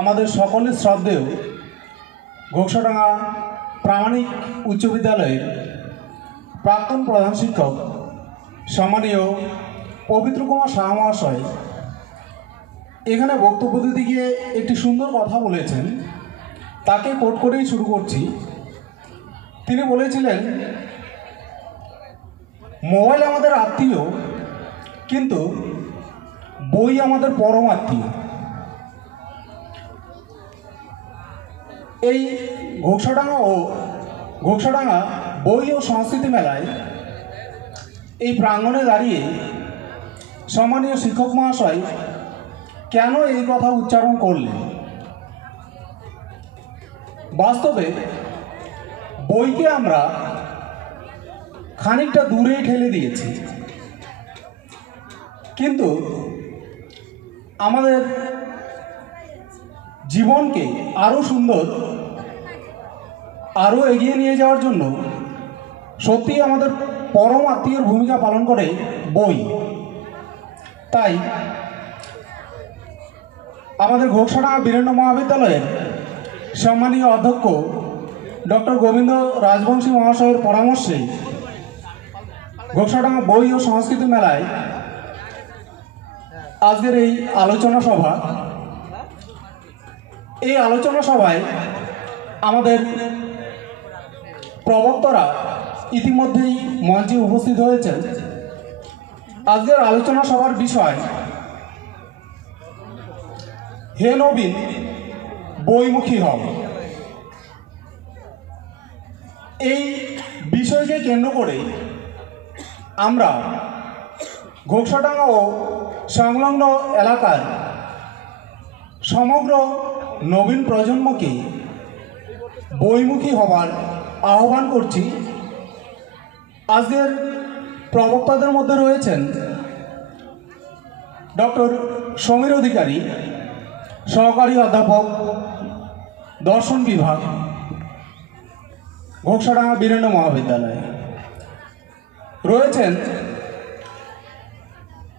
আমাদের সকলের শ্রদ্ধেয় ঘোকসাডাঙ্গা প্রামাণিক উচ্চ বিদ্যালয়ের প্রাক্তন প্রধান শিক্ষক সম্মানীয় পবিত্র কুমার সাহা মহাশয় এখানে বক্তব্য দিতে গিয়ে একটি সুন্দর কথা বলেছেন, তাকে কোট করেই শুরু করছি। তিনি বলেছিলেন, মোবাইল আমাদের আত্মীয়, কিন্তু বই আমাদের পরম আত্মীয়। এই ঘোকসাডাঙ্গা বই ও সংস্কৃতি মেলায় এই প্রাঙ্গণে দাঁড়িয়ে সম্মানীয় শিক্ষক মহাশয় কেন এই কথা উচ্চারণ করলেন? বাস্তবে বইকে আমরা খানিকটা দূরেই ঠেলে দিয়েছি, কিন্তু আমাদের জীবনকে আরও সুন্দর, আরও এগিয়ে নিয়ে যাওয়ার জন্য সত্যিই আমাদের পরম আত্মীয়র ভূমিকা পালন করে বই। তাই আমাদের ঘোকসাডাঙ্গা বীরেন্দ্র মহাবিদ্যালয়ের সম্মানীয় অধ্যক্ষ ডক্টর গোবিন্দ রাজবংশী মহাশয়ের পরামর্শে ঘোকসাডাঙ্গা বই ও সংস্কৃতি মেলায় আজকের এই আলোচনা সভা। এই আলোচনা সভায় আমাদের প্রবক্তারা ইতিমধ্যেই মঞ্চে উপস্থিত হয়েছেন। আজকের আলোচনা সভার বিষয়, হে নবীন বইমুখী হও। এই বিষয়কে কেন্দ্র করে আমরা ঘোকসাডাঙ্গা ও সংলগ্ন এলাকার সমগ্র নবীন প্রজন্মকে বইমুখী হবার আহ্বান করছি। আজকের প্রবক্তাদের মধ্যে রয়েছেন ডক্টর সমীর অধিকারী, সহকারী অধ্যাপক, দর্শন বিভাগ, ঘোকসাডাঙ্গা বীরেন্দ্র মহাবিদ্যালয়। রয়েছেন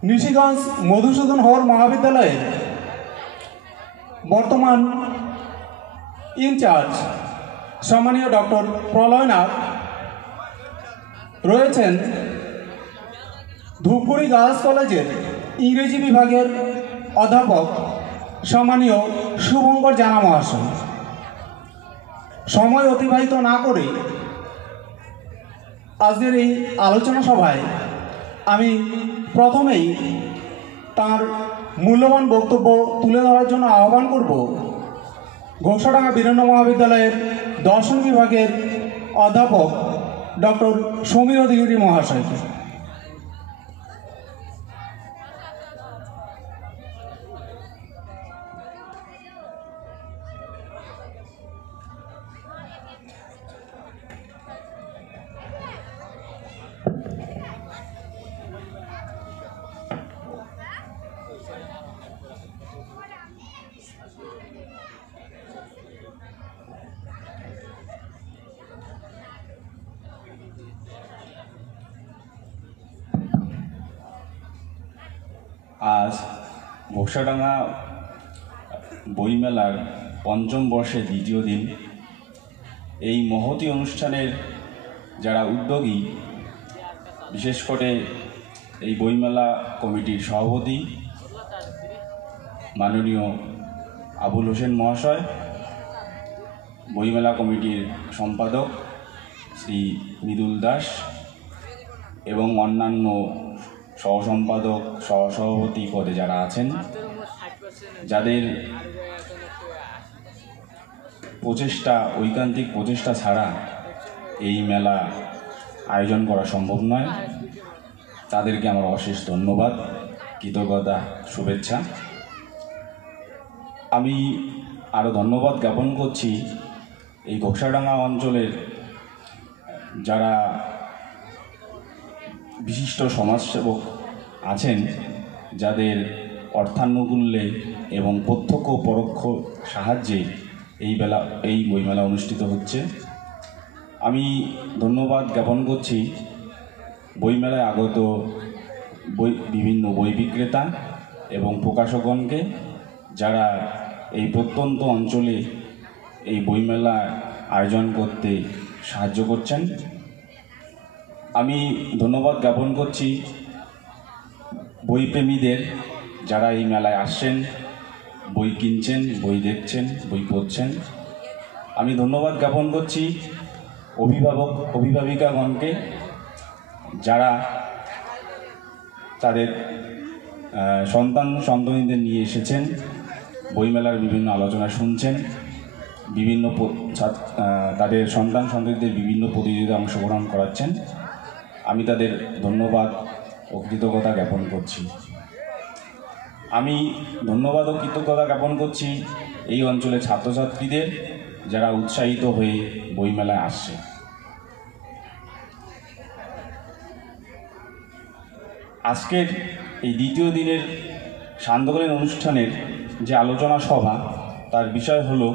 নিশিগঞ্জ মধুসূদন হর মহাবিদ্যালয়ের বর্তমান ইনচার্জ সম্মানীয় ডক্টর প্রলয় নাথ। রয়েছেন ধূপগুড়ি গার্লস কলেজের ইংরেজি বিভাগের অধ্যাপক সম্মানীয় শুভঙ্কর জানা মহাশয়। সময় অতিবাহিত না করে আজকের এই আলোচনা সভায় আমি প্রথমেই তার মূল্যবান বক্তব্য তুলে ধরার জন্য আহ্বান করব ঘোকসাডাঙ্গা বীরেন্দ্র মহাবিদ্যালয়ের দর্শন বিভাগের অধ্যাপক ডক্টর সমীর অধিকারী মহাশয়কে। আজ ঘোকসাডাঙ্গা বইমেলার পঞ্চম বর্ষের দ্বিতীয় দিন। এই মহতী অনুষ্ঠানের যারা উদ্যোগী, বিশেষ করে এই বইমেলা কমিটির সভাপতি মাননীয় আবুল হোসেন মহাশয়, বইমেলা কমিটির সম্পাদক শ্রী মৃদুল দাস এবং অন্যান্য সহসম্পাদক, সহসভাপতি পদে যারা আছেন, যাদের প্রচেষ্টা, ঐকান্তিক প্রচেষ্টা ছাড়া এই মেলা আয়োজন করা সম্ভব নয়, তাদেরকে আমার অশেষ ধন্যবাদ, কৃতজ্ঞতা, শুভেচ্ছা। আমি আরও ধন্যবাদ জ্ঞাপন করছি এই ঘোকসাডাঙ্গা অঞ্চলের যারা বিশিষ্ট সমাজসেবক আছেন, যাদের অর্থানুকূল্যে এবং প্রত্যক্ষ পরোক্ষ সাহায্যে এই বইমেলা অনুষ্ঠিত হচ্ছে। আমি ধন্যবাদ জ্ঞাপন করছি বইমেলায় আগত বিভিন্ন বই বিক্রেতা এবং প্রকাশকগণকে, যারা এই প্রত্যন্ত অঞ্চলে এই বইমেলা আয়োজন করতে সাহায্য করছেন। আমি ধন্যবাদ জ্ঞাপন করছি বইপ্রেমীদের, যারা এই মেলায় আসছেন, বই কিনছেন, বই দেখছেন, বই পড়ছেন। আমি ধন্যবাদ জ্ঞাপন করছি অভিভাবিকাগণকে, যারা তাদের সন্তানদের নিয়ে এসেছেন, বইমেলার বিভিন্ন আলোচনা শুনছেন, তাদের সন্তানদের বিভিন্ন প্রতিযোগিতায় অংশগ্রহণ করাচ্ছেন। আমি তাদের ধন্যবাদ ও কৃতজ্ঞতা জ্ঞাপন করছি। আমি ধন্যবাদ ও কৃতজ্ঞতা জ্ঞাপন করছি এই অঞ্চলের ছাত্রছাত্রীদের, যারা উৎসাহিত হয়ে বইমেলায় আসছে। আজকের এই দ্বিতীয় দিনের সান্ধ্যকালীন অনুষ্ঠানের যে আলোচনা সভা, তার বিষয় হলো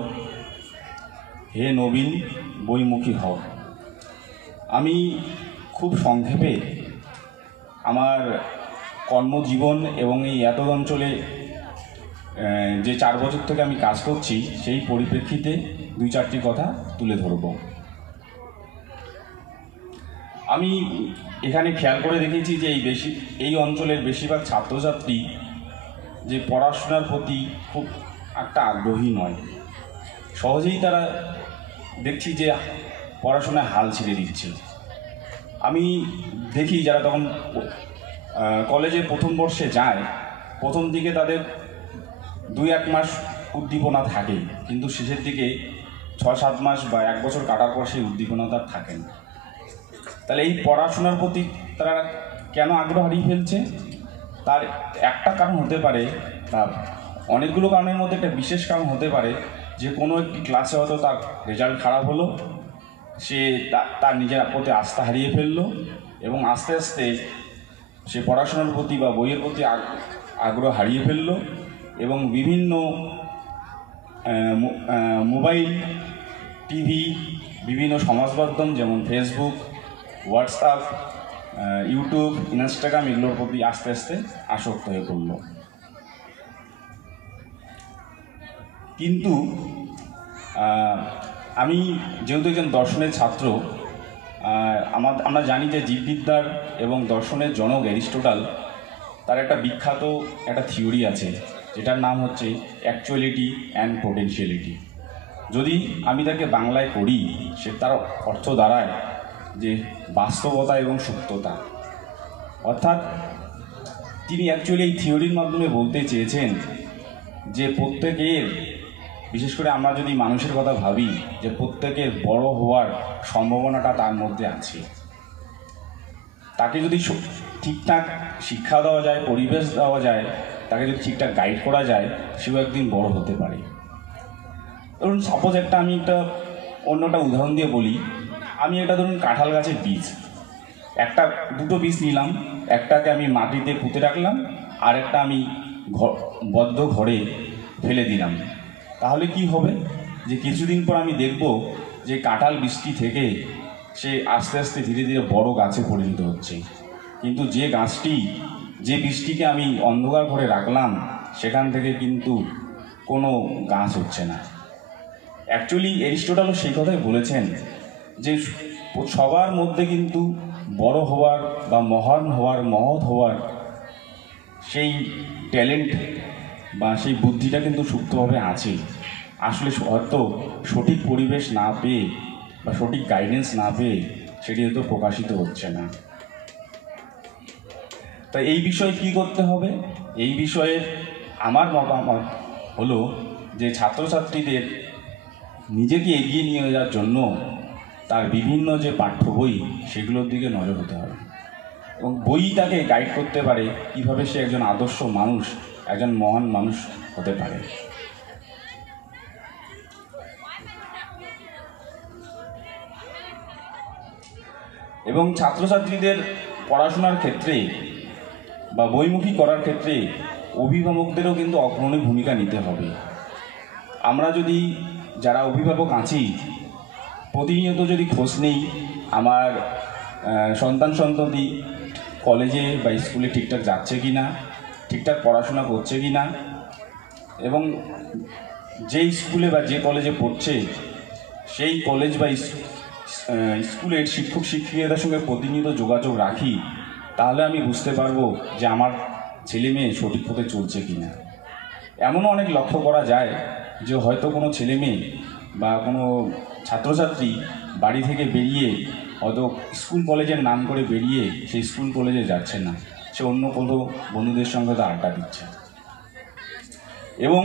হে নবীন, বইমুখী হও। আমি খুব সংক্ষেপে আমার কর্মজীবন এবং এই এত অঞ্চলে যে 4 বছর থেকে আমি কাজ করছি, সেই পরিপ্রেক্ষিতে 2-4টি কথা তুলে ধরব। আমি এখানে খেয়াল করে দেখেছি যে এই অঞ্চলের বেশিরভাগ ছাত্রছাত্রী যে পড়াশোনার প্রতি খুব একটা আগ্রহী নয়। সহজেই তারা দেখছি যে পড়াশোনায় হাল ছেড়ে দিচ্ছে। আমি দেখি যারা তখন কলেজে প্রথম বর্ষে যায়, প্রথম দিকে তাদের 2-1 মাস উদ্দীপনা থাকে, কিন্তু শেষের দিকে 6-7 মাস বা 1 বছর কাটার পর সেই উদ্দীপনা তার থাকেন। তাহলে এই পড়াশোনার প্রতি তারা কেন আগ্রহ হারিয়ে ফেলছে? তার একটা কারণ হতে পারে, তার অনেকগুলো কারণের মধ্যে একটা বিশেষ কারণ হতে পারে যে কোনো একটি ক্লাসে হয়তো তার রেজাল্ট খারাপ হলো, সে তার নিজের প্রতি আস্থা হারিয়ে ফেললো, এবং আস্তে আস্তে সে পড়াশোনার প্রতি বা বইয়ের প্রতি আগ্রহ হারিয়ে ফেললো, এবং বিভিন্ন মোবাইল, টিভি, বিভিন্ন সমাজ মাধ্যম যেমন ফেসবুক, হোয়াটসঅ্যাপ, ইউটিউব, ইনস্টাগ্রাম, এগুলোর প্রতি আস্তে আস্তে আসক্ত হয়ে পড়ল। কিন্তু আমি যেহেতু একজন দর্শনের ছাত্র, আমরা জানি যে জীববিদ্যার এবং দর্শনের জনক অ্যারিস্টটল, তার একটা বিখ্যাত একটা থিওরি আছে, যেটার নাম হচ্ছে অ্যাকচুয়ালিটি অ্যান্ড পোটেনশিয়ালিটি। যদি আমি তাকে বাংলায় করি, তার অর্থ দাঁড়ায় যে বাস্তবতা এবং সত্যতা। অর্থাৎ তিনি অ্যাকচুয়ালি এই থিওরির মাধ্যমে বলতে চেয়েছেন যে প্রত্যেকের, বিশেষ করে আমরা যদি মানুষের কথা ভাবি, যে প্রত্যেকের বড় হওয়ার সম্ভাবনাটা তার মধ্যে আছে। তাকে যদি ঠিকঠাক শিক্ষা দেওয়া যায়, পরিবেশ দেওয়া যায়, তাকে যদি ঠিকঠাক গাইড করা যায়, সেও একদিন বড় হতে পারে। ধরুন সাপোজ আমি অন্যটা উদাহরণ দিয়ে বলি। আমি ধরুন কাঁঠাল গাছের বীজ, দুটো বীজ নিলাম, একটাকে আমি মাটিতে পুঁতে রাখলাম, আর একটা আমি বদ্ধ ঘরে ফেলে দিলাম। তাহলে কি হবে? যে কিছুদিন পর আমি দেখব যে কাঁঠাল বীজটি থেকে সে আস্তে আস্তে ধীরে ধীরে বড় গাছে পরিণত হচ্ছে। কিন্তু যে বীজটিকে আমি অন্ধকার ঘরে রাখলাম, সেখান থেকে কিন্তু কোনো গাছ হচ্ছে না। অ্যাকচুয়ালি অ্যারিস্টটলও সেই কথাই বলেছেন যে সবার মধ্যে কিন্তু বড় হওয়ার বা মহান হওয়ার, মহৎ হওয়ার সেই ট্যালেন্ট বা সেই বুদ্ধিটা কিন্তু সুপ্তভাবে আছে। আসলে হয়তো সঠিক পরিবেশ না পেয়ে বা সঠিক গাইডেন্স না পেয়ে সেটি হয়তো প্রকাশিত হচ্ছে না। তাই এই বিষয়ে কি করতে হবে? এই বিষয়ে আমার মতামত হলো যে ছাত্রছাত্রীদের নিজেকে এগিয়ে নিয়ে যাওয়ার জন্য তার বিভিন্ন যে পাঠ্য বই, সেগুলোর দিকে নজর হতে হবে, এবং বই তাকে গাইড করতে পারে কীভাবে সে একজন আদর্শ মানুষ, একজন মহান মানুষ হতে পারে। এবং ছাত্রছাত্রীদের পড়াশোনার ক্ষেত্রে বা বইমুখী করার ক্ষেত্রে অভিভাবকদেরও কিন্তু অগ্রণী ভূমিকা নিতে হবে। আমরা যদি যারা অভিভাবক আছি, প্রতিনিয়ত যদি খোঁজ নেই আমার সন্তান-সন্ততি কলেজে বা স্কুলে ঠিকঠাক যাচ্ছে কি না, ঠিকঠাক পড়াশোনা করছে কি না, এবং যেই স্কুলে বা যে কলেজে পড়ছে সেই কলেজ বা স্কুলের শিক্ষক শিক্ষিকাদের সঙ্গে প্রতিনিয়ত যোগাযোগ রাখি, তাহলে আমি বুঝতে পারবো যে আমার ছেলে মেয়ে সঠিক পথে চলছে কি না। এমনও অনেক লক্ষ্য করা যায় যে হয়তো কোনো ছেলে মেয়ে বা কোনো ছাত্রছাত্রী বাড়ি থেকে বেরিয়ে হয়তো স্কুল কলেজের নাম করে বেরিয়ে সেই স্কুল কলেজে যাচ্ছে না, সে অন্য কোনো বন্ধুদের সঙ্গে তো আড্ডা দিচ্ছে। এবং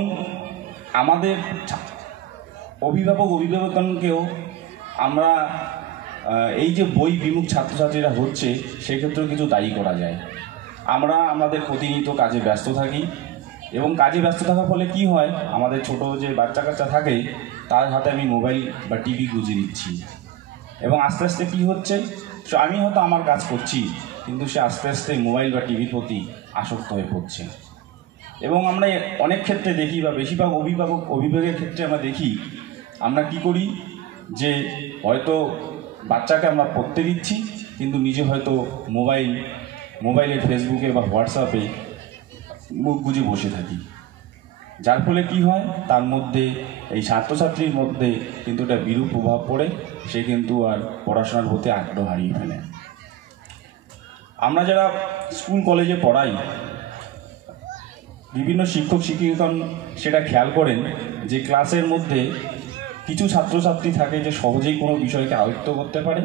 আমাদের অভিভাবকগণকেও আমরা এই যে বই বিমুখ ছাত্রছাত্রীরা হচ্ছে সেক্ষেত্রেও কিছু দায়ী করা যায়। আমরা আমাদের প্রতিনিয়ত কাজে ব্যস্ত থাকি এবং কাজে ব্যস্ত থাকার ফলে কি হয়, আমাদের ছোট যে বাচ্চা কাচ্চা থাকে তার হাতে আমি মোবাইল বা টিভি গুঁজে দিচ্ছি এবং আস্তে আস্তে কী হচ্ছে, আমি হয়তো আমার কাজ করছি কিন্তু সে আস্তে আস্তে মোবাইল বা টিভির প্রতি আসক্ত হয়ে পড়ছে। এবং আমরা অনেক ক্ষেত্রে দেখি বা বেশিরভাগ অভিভাবকের ক্ষেত্রে আমরা দেখি, আমরা কি করি যে হয়তো বাচ্চাকে আমরা পড়তে দিচ্ছি কিন্তু নিজে হয়তো মোবাইলে ফেসবুকে বা হোয়াটসঅ্যাপে মুখ গুজে বসে থাকি, যার ফলে কি হয়, তার মধ্যে এই ছাত্রছাত্রীর মধ্যে কিন্তু একটা বিরূপ প্রভাব পড়ে, সে কিন্তু আর পড়াশোনার প্রতি আগ্রহ হারিয়ে ফেলে। আমরা যারা স্কুল কলেজে পড়াই, বিভিন্ন শিক্ষক শিক্ষিকাগণ সেটা খেয়াল করেন যে ক্লাসের মধ্যে কিছু ছাত্রছাত্রী থাকে যে সহজেই কোনো বিষয়কে আয়ত্ত করতে পারে,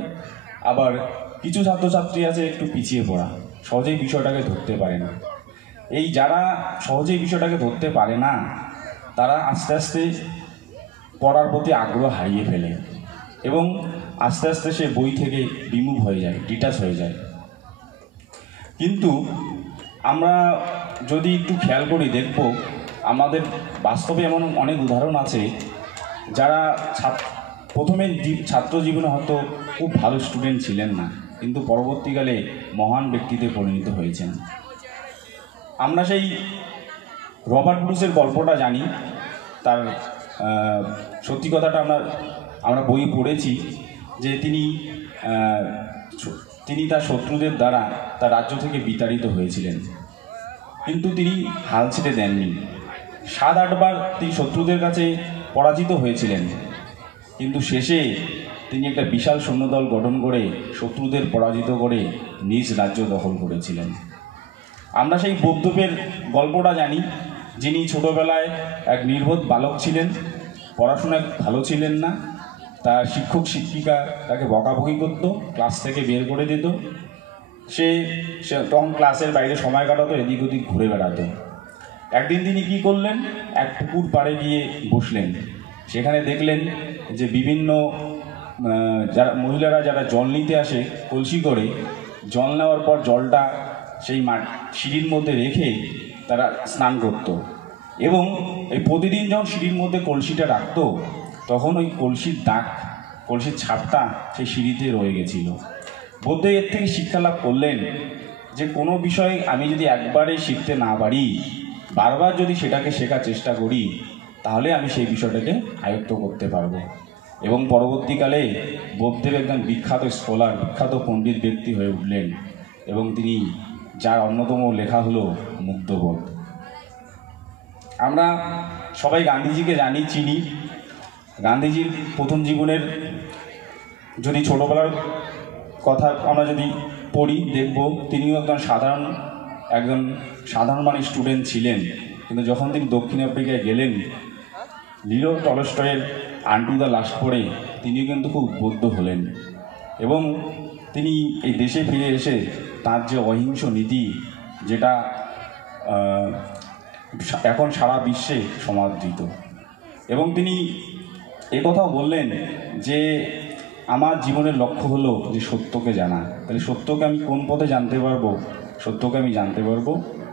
আবার কিছু ছাত্রছাত্রী আছে একটু পিছিয়ে পড়া, সহজেই বিষয়টাকে ধরতে পারে না। এই যারা সহজেই বিষয়টাকে ধরতে পারে না তারা আস্তে আস্তে পড়ার প্রতি আগ্রহ হারিয়ে ফেলে এবং আস্তে আস্তে সে বই থেকে বিমুখ হয়ে যায়, ডিটাচ হয়ে যায়। কিন্তু আমরা যদি একটু খেয়াল করি দেখব আমাদের বাস্তবে এমন অনেক উদাহরণ আছে যারা প্রথমে ছাত্র জীবনে হয়তো খুব ভালো স্টুডেন্ট ছিলেন না, কিন্তু পরবর্তীকালে মহান ব্যক্তিতে পরিণত হয়েছেন। আমরা সেই রবার্ট ব্রুসের গল্পটা জানি, তার সত্যি কথাটা আমরা বই পড়েছি যে তিনি তার শত্রুদের দ্বারা তার রাজ্য থেকে বিতাড়িত হয়েছিলেন, কিন্তু তিনি হাল ছেড়ে দেননি। 7-8 বার তিনি শত্রুদের কাছে পরাজিত হয়েছিলেন, কিন্তু শেষে তিনি একটা বিশাল সৈন্যদল গঠন করে শত্রুদের পরাজিত করে নিজ রাজ্য দখল করেছিলেন। আমরা সেই বৌদ্ধবের গল্পটা জানি, যিনি ছোটবেলায় এক নির্বোধ বালক ছিলেন, পড়াশোনায় ভালো ছিলেন না, তার শিক্ষক শিক্ষিকা তাকে বকাবকি করতো, ক্লাস থেকে বের করে দিত। সে তখন ক্লাসের বাইরে সময় কাটাতো, এদিক ওদিক ঘুরে বেড়াতো। একদিন তিনি কী করলেন, এক পুকুর পাড়ে গিয়ে বসলেন। সেখানে দেখলেন যে বিভিন্ন মহিলারা যারা জল নিতে আসে কলসি করে, জল নেওয়ার পর জলটা সেই সিঁড়ির মধ্যে রেখে তারা স্নান করত এবং এই প্রতিদিন যখন সিঁড়ির মধ্যে কলসিটা রাখত তখন ওই কলসির দাগ, কলসির ছাপটা সেই সিঁড়িতে রয়ে গেছিল। বুদ্ধ এর থেকে শিক্ষা লাভ করলেন যে কোনো বিষয় আমি যদি একবারে শিখতে না পারি, বারবার যদি সেটাকে শেখার চেষ্টা করি, তাহলে আমি সেই বিষয়টাকে আয়ত্ত করতে পারবো। এবং পরবর্তীকালে বুদ্ধদেব একজন বিখ্যাত স্কলার, বিখ্যাত পণ্ডিত ব্যক্তি হয়ে উঠলেন এবং তিনি যার অন্যতম লেখা হলো মুক্তবোধ। আমরা সবাই গান্ধীজিকে জানি, চিনি। গান্ধীজির প্রথম জীবনের যদি ছোটোবেলার কথা আমরা যদি পড়ি, দেখব তিনিও একজন সাধারণ মানে স্টুডেন্ট ছিলেন, কিন্তু যখন তিনি দক্ষিণ আফ্রিকায় গেলেন, লিও টলস্টয়ের আনটু দ্য লাস্ট পড়ে তিনিও কিন্তু খুব উদ্বুদ্ধ হলেন এবং তিনি এই দেশে ফিরে এসে তার যে অহিংস নীতি, যেটা এখন সারা বিশ্বে সমাদৃত, এবং তিনি একথাও বললেন যে আমার জীবনের লক্ষ্য হলো যে সত্যকে জানা। তাহলে সত্যকে আমি কোন পথে জানতে পারবো? সত্যকে আমি জানতে পারবো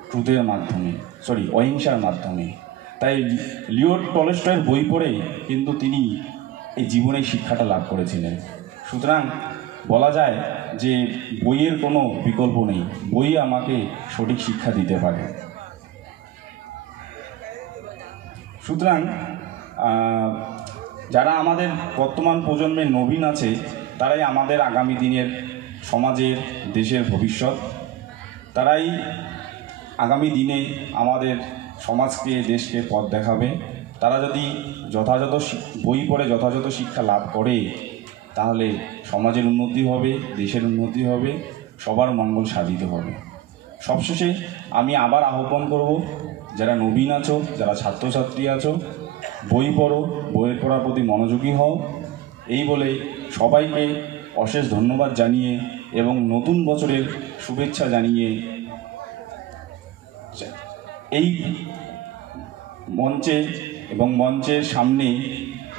ট্রুথের মাধ্যমে, অহিংসার মাধ্যমে। তাই লিও টলস্টয়ের বই পড়ে কিন্তু তিনি এই জীবনের শিক্ষাটা লাভ করেছিলেন। সুতরাং বলা যায় যে বইয়ের কোনো বিকল্প নেই, বই আমাকে সঠিক শিক্ষা দিতে পারে। সুতরাং যারা আমাদের বর্তমান প্রজন্মের নবীন আছে, তারাই আমাদের আগামী দিনের সমাজের, দেশের ভবিষ্যৎ। তারাই আগামী দিনে আমাদের সমাজকে, দেশকে পথ দেখাবে। তারা যদি যথাযথ বই পড়ে যথাযথ শিক্ষা লাভ করে তাহলে সমাজের উন্নতি হবে, দেশের উন্নতি হবে, সবার মঙ্গল সাধিত হবে। সবশেষে আমি আবার আহ্বান করব, যারা নবীন আছো, যারা ছাত্রছাত্রী আছো, বই পড়ো, বইয়ের পড়ার প্রতি মনোযোগী হও। এই বলে সবাইকে অশেষ ধন্যবাদ জানিয়ে এবং নতুন বছরের শুভেচ্ছা জানিয়ে এই মঞ্চে এবং মঞ্চের সামনে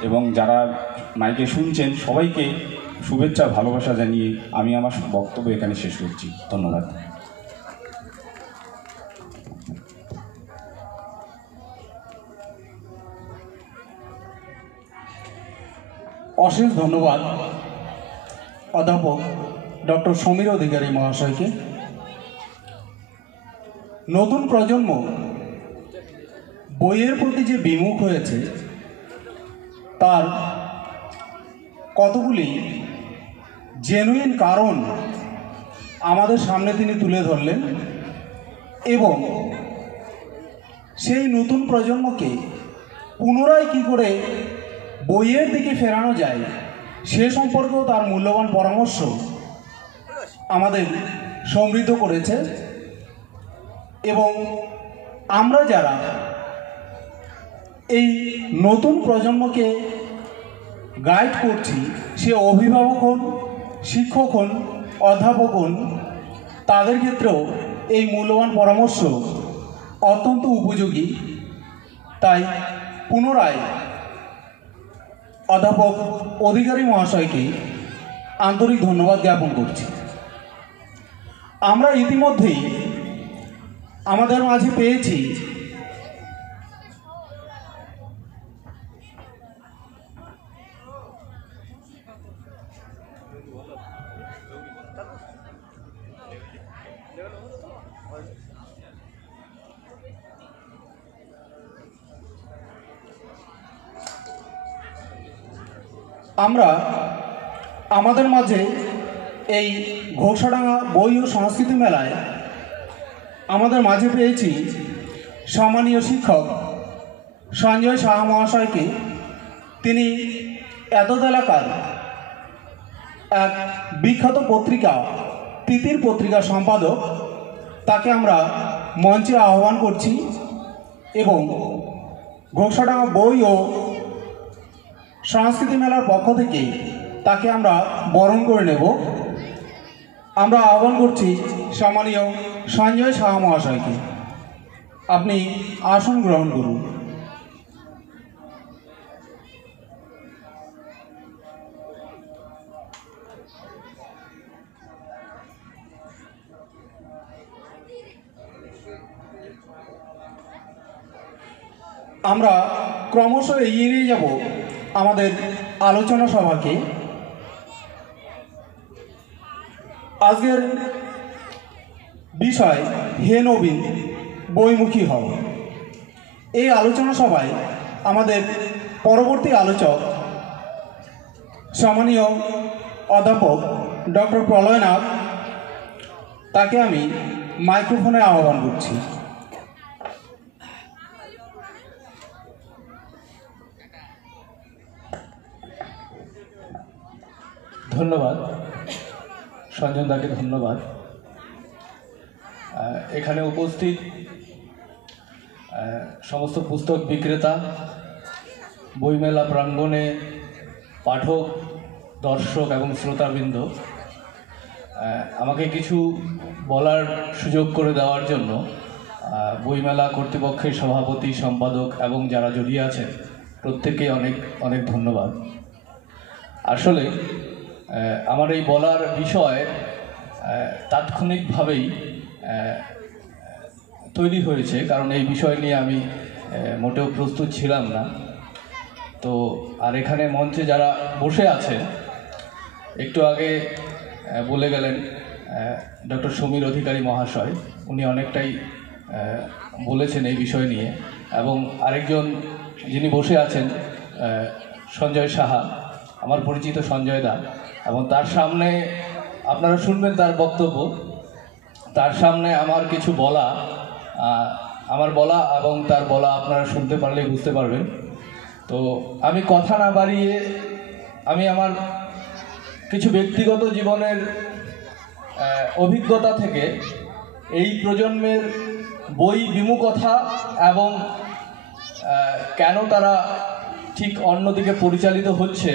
এবং যারা মাইকে শুনছেন সবাইকে শুভেচ্ছা ভালোবাসা জানিয়ে আমি আমার বক্তব্য এখানে শেষ করছি। ধন্যবাদ। অশেষ ধন্যবাদ অধ্যাপক ডক্টর সমীর অধিকারী মহাশয়কে। নতুন প্রজন্ম বইয়ের প্রতি যে বিমুখ হয়েছে তার কতগুলি জেনুইন কারণ আমাদের সামনে তিনি তুলে ধরলেন এবং সেই নতুন প্রজন্মকে পুনরায় কী করে বইয়ের দিকে ফেরানো যায় সে সম্পর্কেও তার মূল্যবান পরামর্শ আমাদের সমৃদ্ধ করেছে। এবং আমরা যারা এই নতুন প্রজন্মকে গাইড করছি, সে অভিভাবক হন, শিক্ষক হন, অধ্যাপক হন, তাদের ক্ষেত্রেও এই মূল্যবান পরামর্শ অত্যন্ত উপযোগী। তাই পুনরায় অধ্যাপক অধিকারী মহাশয়কে আন্তরিক ধন্যবাদ জ্ঞাপন করছি। আমরা ইতিমধ্যেই আমাদের মাঝে পেয়েছি আমরা আমাদের মাঝে এই ঘোষাডাঙ্গা বই ও সংস্কৃতি মেলায় আমাদের মাঝে পেয়েছি সম্মানীয় শিক্ষক সঞ্জয় সাহা মহাশয়কে। তিনি এতদ এলাকার এক বিখ্যাত পত্রিকা তিতির পত্রিকার সম্পাদক। তাকে আমরা মঞ্চে আহ্বান করছি এবং ঘোষাডাঙ্গা বই ও সংস্কৃতি মেলার পক্ষ থেকে তাকে আমরা বরণ করে নেব। আমরা আহ্বান করছি সম্মানীয় সঞ্জয় সাহা মহাশয়কে। আপনি আসন গ্রহণ করুন। আমরা ক্রমশ এগিয়ে নিয়ে যাব আমাদের আলোচনা সভাকে। আজকের বিষয় হে নবীন বইমুখী হও। এই আলোচনা সভায় আমাদের পরবর্তী আলোচক সম্মানীয় অধ্যাপক ডক্টর প্রলয়নাথ, তাকে আমি মাইক্রোফোনে আহ্বান করছি। ধন্যবাদ সঞ্জন দাকে, ধন্যবাদ। এখানে উপস্থিত সমস্ত পুস্তক বিক্রেতা, বইমেলা প্রাঙ্গণে পাঠক, দর্শক এবং শ্রোতাবৃন্দ, আমাকে কিছু বলার সুযোগ করে দেওয়ার জন্য বইমেলা কর্তৃপক্ষের সভাপতি, সম্পাদক এবং যারা জড়িয়ে আছেন প্রত্যেককে অনেক অনেক ধন্যবাদ। আসলে আমার এই বলার বিষয় তাৎক্ষণিকভাবেই তৈরি হয়েছে, কারণ এই বিষয় নিয়ে আমি মোটেও প্রস্তুত ছিলাম না। তো আর এখানে মঞ্চে যারা বসে আছেন, একটু আগে বলে গেলেন ডক্টর সমীর অধিকারী মহাশয়, উনি অনেকটাই বলেছেন এই বিষয় নিয়ে। এবং আরেকজন যিনি বসে আছেন সঞ্জয় সাহা, আমার পরিচিত সঞ্জয় দা, এবং তার সামনে আপনারা শুনবেন তার বক্তব্য। তার সামনে আমার কিছু বলা, আমার বলা এবং তার বলা আপনারা শুনতে পারলেই বুঝতে পারবেন তো আমি কথা না বাড়িয়ে আমি আমার কিছু ব্যক্তিগত জীবনের অভিজ্ঞতা থেকে এই প্রজন্মের বই বিমুখতা এবং কেন তারা ঠিক অন্যদিকে পরিচালিত হচ্ছে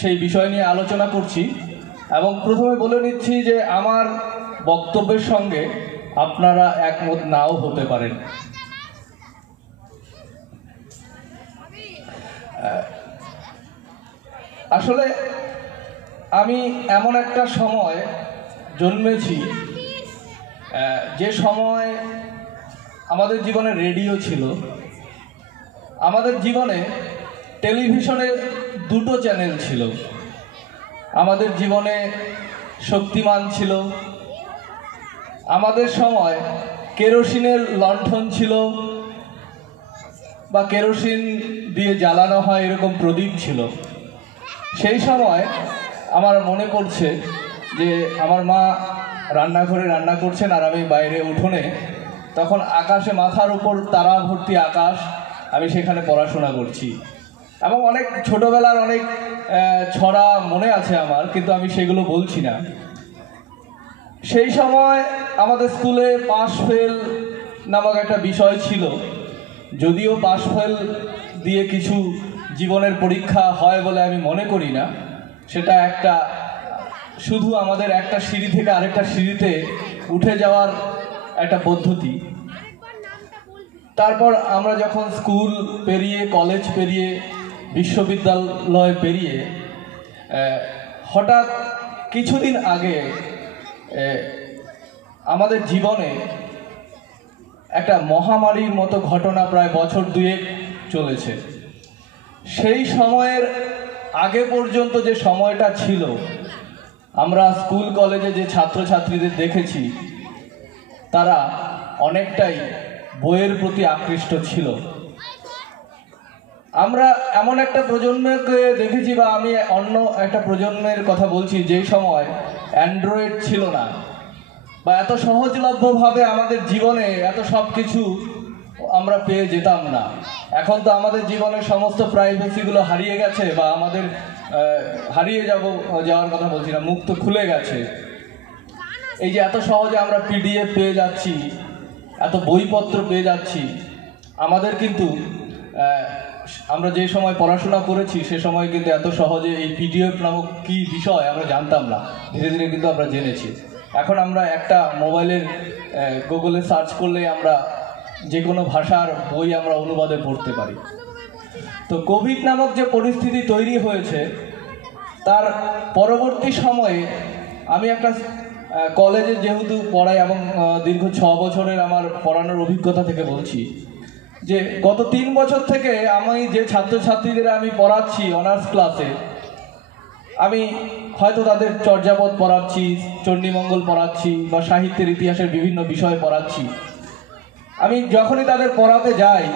সেই বিষয় নিয়ে আলোচনা করছি। এবং প্রথমে বলে নিচ্ছি যে আমার বক্তব্যের সঙ্গে আপনারা একমত নাও হতে পারেন। আসলে আমি এমন একটা সময় জন্মেছি যে সময় আমাদের জীবনে রেডিও ছিল, আমাদের জীবনে টেলিভিশনে দুটো চ্যানেল ছিল, আমাদের জীবনে শক্তিমান ছিল, আমাদের সময় কেরোসিনের লণ্ঠন ছিল বা কেরোসিন দিয়ে জ্বালানো হয় এরকম প্রদীপ ছিল। সেই সময় আমার মনে পড়ছে যে আমার মা রান্নাঘরে রান্না করছেন আর আমি বাইরে উঠোনে, তখন আকাশে মাথার উপর তারা ভর্তি আকাশ, আমি সেখানে পড়াশোনা করছি এবং অনেক ছোটবেলার অনেক ছড়া মনে আছে আমার, কিন্তু আমি সেগুলো বলছি না। সেই সময় আমাদের স্কুলে পাস ফেল নামক একটা বিষয় ছিল, যদিও পাস ফেল দিয়ে কিছু জীবনের পরীক্ষা হয় বলে আমি মনে করি না, সেটা একটা শুধু আমাদের একটা সিঁড়ি থেকে আরেকটা সিঁড়িতে উঠে যাওয়ার একটা পদ্ধতি। তারপর আমরা যখন স্কুল পেরিয়ে, কলেজ পেরিয়ে, বিশ্ববিদ্যালয় পেরিয়ে হঠাৎ কিছুদিন আগে আমাদের জীবনে একটা মহামারীর মতো ঘটনা প্রায় বছর দুয়েক চলেছে। সেই সময়ের আগে পর্যন্ত যে সময়টা ছিল, আমরা স্কুল কলেজে যে ছাত্রছাত্রীদের দেখেছি তারা অনেকটাই বইয়ের প্রতি আকৃষ্ট ছিল। আমরা এমন একটা প্রজন্মকে দেখেছি, বা আমি অন্য একটা প্রজন্মের কথা বলছি, যেই সময় অ্যান্ড্রয়েড ছিল না বা এত সহজলভ্যভাবে আমাদের জীবনে এত সব কিছু আমরা পেয়ে যেতাম না। এখন তো আমাদের জীবনের সমস্ত প্রাইভেসিগুলো হারিয়ে গেছে, বা আমাদের হারিয়ে যাওয়ার কথা বলছি না, মুখ তো খুলে গেছে। এই যে এত সহজে আমরা পিডিএফ পেয়ে যাচ্ছি, এত বইপত্র পেয়ে যাচ্ছি, আমাদের কিন্তু আমরা যে সময় পড়াশোনা করেছি সে সময় কিন্তু এত সহজে এই পিডিএফ নামক কী বিষয় আমরা জানতাম না, ধীরে ধীরে কিন্তু আমরা জেনেছি। এখন আমরা একটা মোবাইলের গুগলে সার্চ করলে আমরা যে কোনো ভাষার বই আমরা অনুবাদে পড়তে পারি। তো কোভিড নামক যে পরিস্থিতি তৈরি হয়েছে, তার পরবর্তী সময়ে আমি একটা কলেজে যেহেতু পড়াই এবং দীর্ঘ 6 বছরের আমার পড়ানোর অভিজ্ঞতা থেকে বলছি যে গত 3 বছর থেকে আমি যে ছাত্রছাত্রীদের আমি পড়াচ্ছি অনার্স ক্লাসে, আমি হয়তো তাদের চর্যাপদ পড়াচ্ছি, চণ্ডীমঙ্গল পড়াচ্ছি বা সাহিত্যের ইতিহাসের বিভিন্ন বিষয় পড়াচ্ছি। আমি যখনই তাদের পড়াতে যাই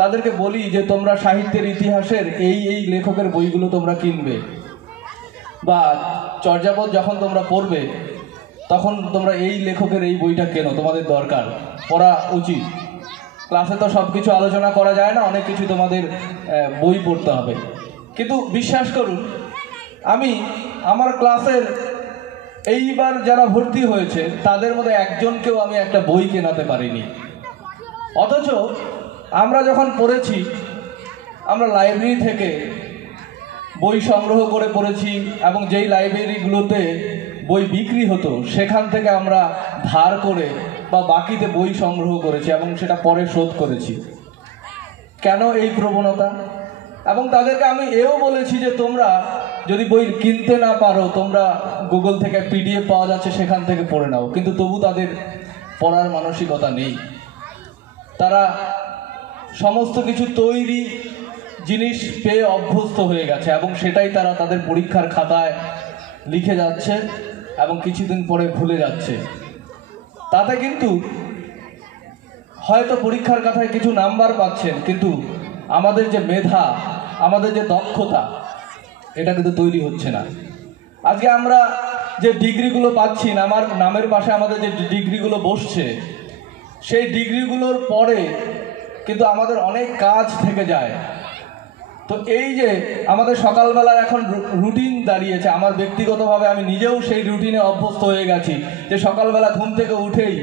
তাদেরকে বলি যে তোমরা সাহিত্যের ইতিহাসের এই লেখকের বইগুলো তোমরা কিনবে, বা চর্যাপদ যখন তোমরা পড়বে তখন তোমরা এই লেখকের এই বইটা কেনো, তোমাদের দরকার, পড়া উচিত। ক্লাসে তো সব কিছু আলোচনা করা যায় না, অনেক কিছু তোমাদের বই পড়তে হবে। কিন্তু বিশ্বাস করুন, আমি আমার ক্লাসের এইবার যারা ভর্তি হয়েছে তাদের মধ্যে একজনকেও আমি একটা বই কেনাতে পারিনি। অথচ আমরা যখন পড়েছি, আমরা লাইব্রেরি থেকে বই সংগ্রহ করে পড়েছি, এবং যেই লাইব্রেরিগুলোতে বই বিক্রি হতো সেখান থেকে আমরা ধার করে বা বাকিতে বই সংগ্রহ করেছি এবং সেটা পরে শোধ করেছি। কেন এই প্রবণতা? এবং তাদেরকে আমি এও বলেছি যে তোমরা যদি বই কিনতে না পারো, তোমরা গুগল থেকে পিডিএফ পাওয়া যাচ্ছে সেখান থেকে পড়ে নাও। কিন্তু তবু তাদের পড়ার মানসিকতা নেই। তারা সমস্ত কিছু তৈরি জিনিস পেয়ে অভ্যস্ত হয়ে গেছে এবং সেটাই তারা তাদের পরীক্ষার খাতায় লিখে যাচ্ছে এবং কিছুদিন পরে ভুলে যাচ্ছে। তাতে কিন্তু হয়তো পরীক্ষার খাতায় কিছু নাম্বার পাচ্ছেন, কিন্তু আমাদের যে মেধা, আমাদের যে দক্ষতা, এটা কিন্তু তৈরি হচ্ছে না। আজকে আমরা যে ডিগ্রিগুলো পাচ্ছি, নামের পাশে আমাদের যে ডিগ্রিগুলো বসছে, সেই ডিগ্রিগুলোর পরে কিন্তু আমাদের অনেক কাজ থেকে যায়। তো এই যে আমাদের সকালবেলার এখন রুটিন দাঁড়িয়েছে, আমার ব্যক্তিগতভাবে আমি নিজেও সেই রুটিনে অভ্যস্ত হয়ে গেছি যে সকালবেলা ঘুম থেকে উঠেই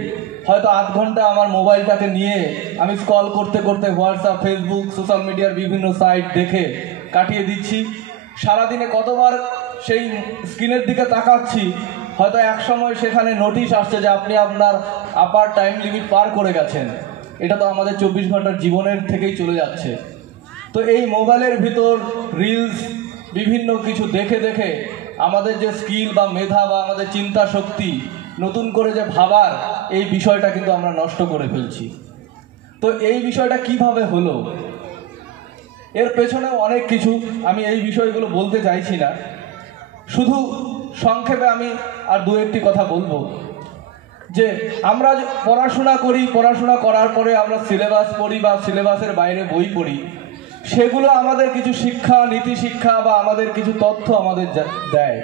হয়তো আধ ঘন্টা আমার মোবাইলটাকে নিয়ে আমি স্ক্রল করতে করতে হোয়াটসঅ্যাপ, ফেসবুক, সোশ্যাল মিডিয়ার বিভিন্ন সাইট দেখে কাটিয়ে দিচ্ছি। সারাদিনে কতবার সেই স্ক্রিনের দিকে তাকাচ্ছি, হয়তো এক সময় সেখানে নোটিশ আসছে যে আপনি আপনার আপার টাইম লিমিট পার করে গেছেন। এটা তো আমাদের 24 ঘন্টার জীবনের থেকেই চলে যাচ্ছে। তো এই মোবাইলের ভিতর রিলস বিভিন্ন কিছু দেখে দেখে আমাদের যে স্কিল বা মেধা বা আমাদের চিন্তা শক্তি, নতুন করে যে ভাবার এই বিষয়টা কিন্তু আমরা নষ্ট করে ফেলছি। তো এই বিষয়টা কিভাবে হলো, এর পেছনেও অনেক কিছু, আমি এই বিষয়গুলো বলতে চাইছি না, শুধু সংক্ষেপে আমি আর দু একটি কথা বলবো যে আমরা পড়াশোনা করি, পড়াশোনা করার পরে আমরা সিলেবাস পড়ি বা সিলেবাসের বাইরে বই পড়ি, সেগুলো আমাদের কিছু শিক্ষা, নীতি শিক্ষা বা আমাদের কিছু তথ্য আমাদের দেয়,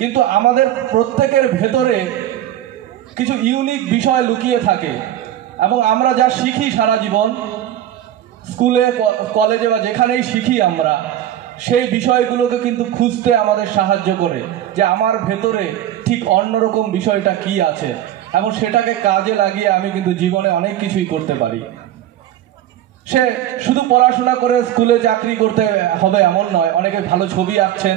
কিন্তু আমাদের প্রত্যেকের ভেতরে কিছু ইউনিক বিষয় লুকিয়ে থাকে এবং আমরা যা শিখি সারা জীবন স্কুলে, কলেজে বা যেখানেই শিখি আমরা, সেই বিষয়গুলোকে কিন্তু খুঁজতে আমাদের সাহায্য করে যে আমার ভেতরে ঠিক অন্যরকম বিষয়টা কি আছে এবং সেটাকে কাজে লাগিয়ে আমি কিন্তু জীবনে অনেক কিছুই করতে পারি। সে শুধু পড়াশোনা করে স্কুলে চাকরি করতে হবে এমন নয়, অনেকে ভালো ছবি আঁকছেন,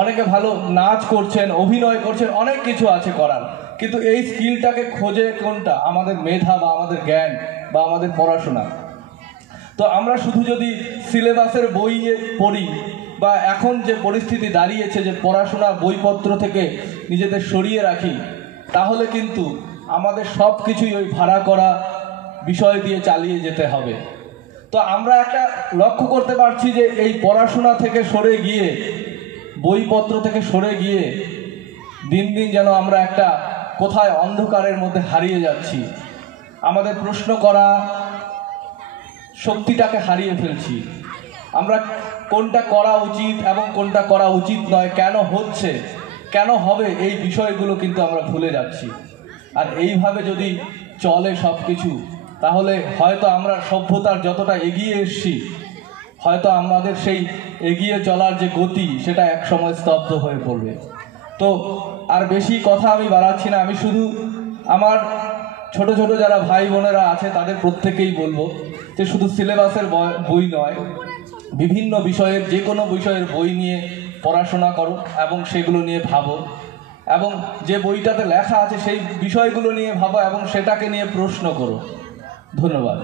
অনেকে ভালো নাচ করছেন, অভিনয় করছেন, অনেক কিছু আছে করার, কিন্তু এই স্কিলটাকে খোঁজে কোনটা? আমাদের মেধা বা আমাদের জ্ঞান বা আমাদের পড়াশোনা। তো আমরা শুধু যদি সিলেবাসের বই পড়ি বা এখন যে পরিস্থিতি দাঁড়িয়েছে যে পড়াশোনা বইপত্র থেকে নিজেদের সরিয়ে রাখি, তাহলে কিন্তু আমাদের সব কিছুই ওই ভাড়া করা বিষয় দিয়ে চালিয়ে যেতে হবে। তো আমরা একটা লক্ষ্য করতে পারছি যে এই পড়াশোনা থেকে সরে গিয়ে, বইপত্র থেকে সরে গিয়ে দিন দিন যেন আমরা একটা কোথায় অন্ধকারের মধ্যে হারিয়ে যাচ্ছি, আমাদের প্রশ্ন করা শক্তিটাকে হারিয়ে ফেলছি। আমরা কোনটা করা উচিত এবং কোনটা করা উচিত নয়, কেন হচ্ছে, কেন হবে, এই বিষয়গুলো কিন্তু আমরা ভুলে যাচ্ছি। আর এইভাবে যদি চলে সব কিছু, তাহলে হয়তো আমরা সভ্যতার যতটা এগিয়ে এসছি, হয়তো আমাদের সেই এগিয়ে চলার যে গতি সেটা এক সময় স্তব্ধ হয়ে পড়বে। তো আর বেশি কথা আমি বাড়াচ্ছি না, আমি শুধু আমার ছোট ছোট যারা ভাই বোনেরা আছে তাদের প্রত্যেকেই বলবো যে শুধু সিলেবাসের বই নয়, বিভিন্ন বিষয়ের, যে কোনো বিষয়ের বই নিয়ে পড়াশোনা করো এবং সেগুলো নিয়ে ভাবো, এবং যে বইটাতে লেখা আছে সেই বিষয়গুলো নিয়ে ভাবো এবং সেটাকে নিয়ে প্রশ্ন করো। ধন্যবাদ।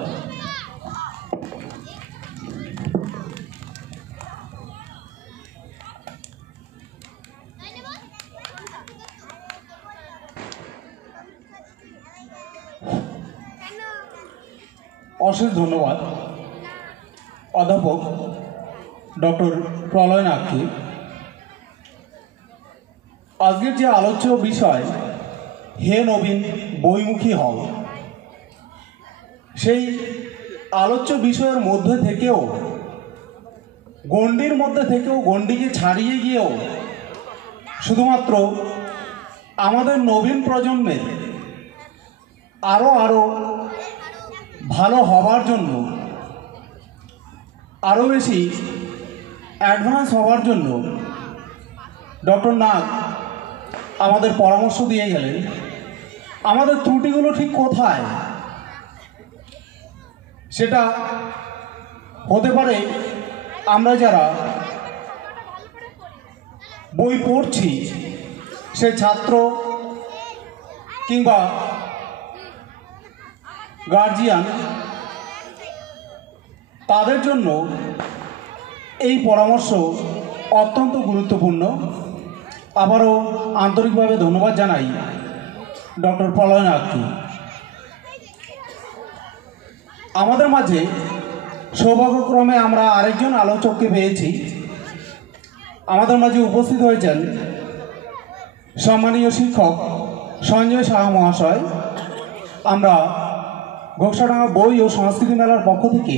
অশেষ ধন্যবাদ অধ্যাপক ডক্টর প্রলয় নাগকে। আজকের যে আলোচ্য বিষয় হে নবীন বইমুখী হও, সেই আলোচ্য বিষয়ের মধ্যে থেকেও, গণ্ডির মধ্যে থেকেও, গণ্ডিকে ছাড়িয়ে গিয়েও শুধুমাত্র আমাদের নবীন প্রজন্মের আরও ভালো হবার জন্য, আরও বেশি অ্যাডভান্স হওয়ার জন্য ডক্টর নাগ আমাদের পরামর্শ দিয়ে গেলেন আমাদের ত্রুটিগুলো ঠিক কোথায়। সেটা হতে পারে আমরা যারা বই পড়ছি সে ছাত্র কিংবা গার্জিয়ান, তাদের জন্য এই পরামর্শ অত্যন্ত গুরুত্বপূর্ণ। আবারও আন্তরিকভাবে ধন্যবাদ জানাই ডক্টর প্রলয় নাগকে। আমাদের মাঝে সৌভাগ্যক্রমে আমরা আরেকজন আলোচককে পেয়েছি। আমাদের মাঝে উপস্থিত হয়েছেন সম্মানীয় শিক্ষক সঞ্জয় সাহা মহাশয়। আমরা ঘোকসাডাঙ্গা বই ও সংস্কৃতি মেলার পক্ষ থেকে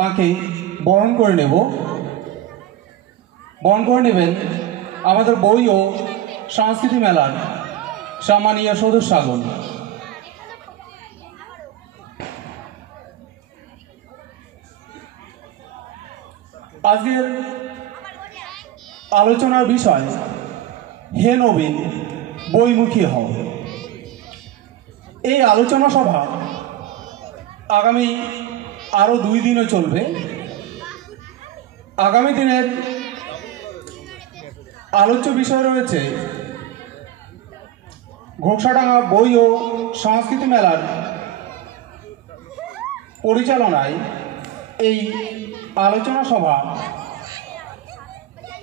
তাকে বরণ করে নেবেন আমাদের বই ও সংস্কৃতি মেলার সম্মানীয় সদস্যগণ। আজকের আলোচনার বিষয় হে নবীন বইমুখী হও। এই আলোচনা সভা আগামী আরও 2 দিনও চলবে। আগামী দিনের আলোচ্য বিষয় রয়েছে ঘোকসাডাঙ্গা বই ও সংস্কৃতি মেলার পরিচালনায় এই আলোচনা সভা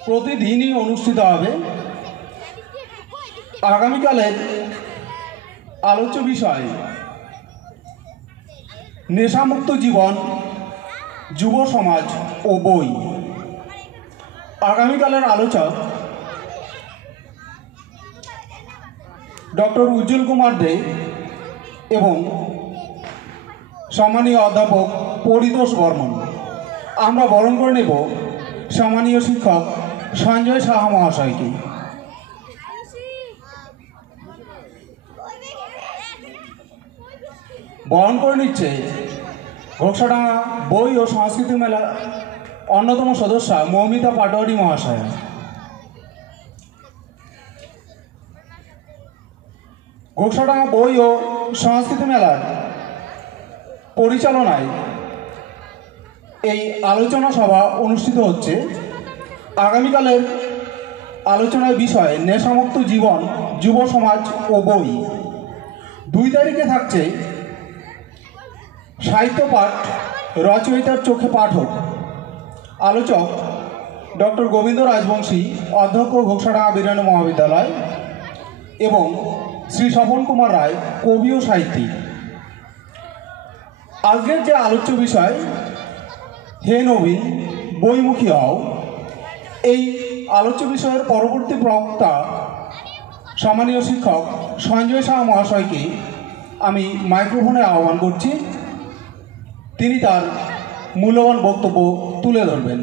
প্রতিদিনই অনুষ্ঠিত হবে। আগামীকালের আলোচ্য বিষয় নেশামুক্ত জীবন, যুব সমাজ ও বই। আগামীকালের আলোচক ডক্টর উজ্জ্বল কুমার দে এবং সম্মানীয় অধ্যাপক পরিতোষ বর্মন। আমরা বরণ করে নেব সম্মানীয় শিক্ষক সঞ্জয় সাহা মহাশয়কে। বরণ করে নিচ্ছে ঘোকসাডাঙ্গা বই ও সংস্কৃতি মেলার অন্যতম সদস্যা মৌমিতা পাটোয়ারি মহাশয়া। ঘোকসাডাঙ্গা বই ও সংস্কৃতি মেলার পরিচালনায় এই আলোচনা সভা অনুষ্ঠিত হচ্ছে। আগামীকালের আলোচনার বিষয় নেশামুক্ত জীবন, যুব সমাজ ও বই। 2 তারিখে থাকছে সাহিত্য পাঠ, রচয়িতার চোখে পাঠক। আলোচক ডক্টর গোবিন্দ রাজবংশী, অধ্যক্ষ ঘোকসাডাঙ্গা বীরেন্দ্র মহাবিদ্যালয়, এবং শ্রী স্বপন কুমার রায়, কবি ও সাহিত্যিক। আজকের যে আলোচ্য বিষয় হে নবীন বইমুখী হও, এই আলোচ্য বিষয়ের পরবর্তী বক্তা সম্মানীয় শিক্ষক সঞ্জয় সাহা মহাশয়কে আমি মাইক্রোফোনে আহ্বান করছি। তিনি তার মূল্যবান বক্তব্য তুলে ধরবেন।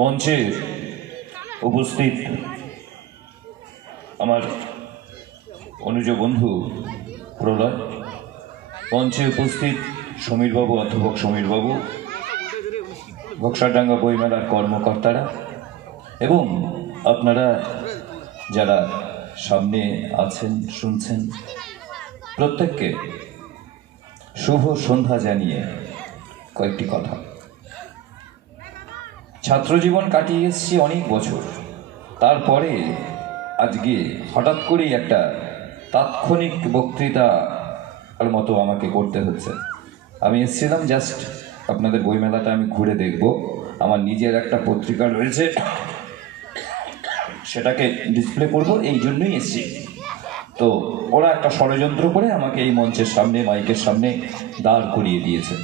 মঞ্চে উপস্থিত আমার অনুজ বন্ধু প্রলয়, মঞ্চে উপস্থিত সমীরবাবু, অধ্যাপক সমীরবাবু, ঘোকসাডাঙ্গা বইমেলার কর্মকর্তারা এবং আপনারা যারা সামনে আছেন শুনছেন, প্রত্যেককে শুভ সন্ধ্যা জানিয়ে কয়েকটি কথা। ছাত্রজীবন কাটিয়ে এসেছি অনেক বছর, তারপরে আজকে হঠাৎ করেই একটা তাৎক্ষণিক বক্তৃতার মতো আমাকে করতে হচ্ছে। আমি এসেছিলাম জাস্ট আপনাদের বইমেলাটা আমি ঘুরে দেখব। আমার নিজের একটা পত্রিকা রয়েছে, সেটাকে ডিসপ্লে করব, এই জন্যই এসেছি। তো ওরা একটা ষড়যন্ত্র করে আমাকে এই মঞ্চের সামনে, মাইকের সামনে দাঁড় করিয়ে দিয়েছে।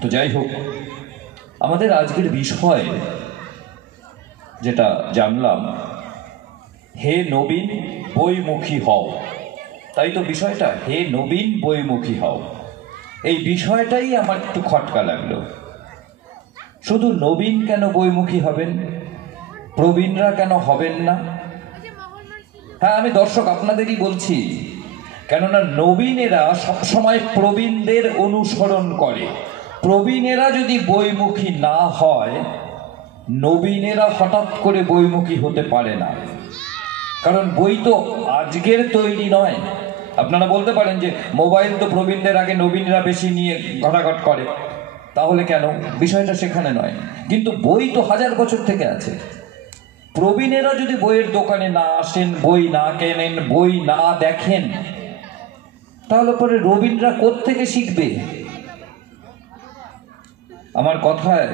তো যাই হোক, আমাদের আজকের বিষয় যেটা জানলাম, হে নবীন বইমুখী হও। তাই তো বিষয়টা, হে নবীন বইমুখী হও। এই বিষয়টাই আমার একটু খটকা লাগলো। শুধু নবীন কেন বইমুখী হবেন, প্রবীণরা কেন হবেন না? হ্যাঁ, আমি দর্শক আপনাদেরই বলছি, কেননা নবীনেরা সবসময় প্রবীণদের অনুসরণ করে। প্রবীণেরা যদি বইমুখী না হয়, নবীনেরা হঠাৎ করে বইমুখী হতে পারে না। কারণ বই তো আজকের তৈরি নয়। আপনারা বলতে পারেন যে মোবাইল তো প্রবীণদের আগে নবীনরা বেশি নিয়ে ঘটাঘট করে, তাহলে কেন? বিষয়টা সেখানে নয়। কিন্তু বই তো 1000 বছর থেকে আছে। প্রবীণেরা যদি বইয়ের দোকানে না আসেন, বই না কেনেন, বই না দেখেন, তাহলে পরে নবীনরা কোত্থেকে শিখবে? আমার কথায়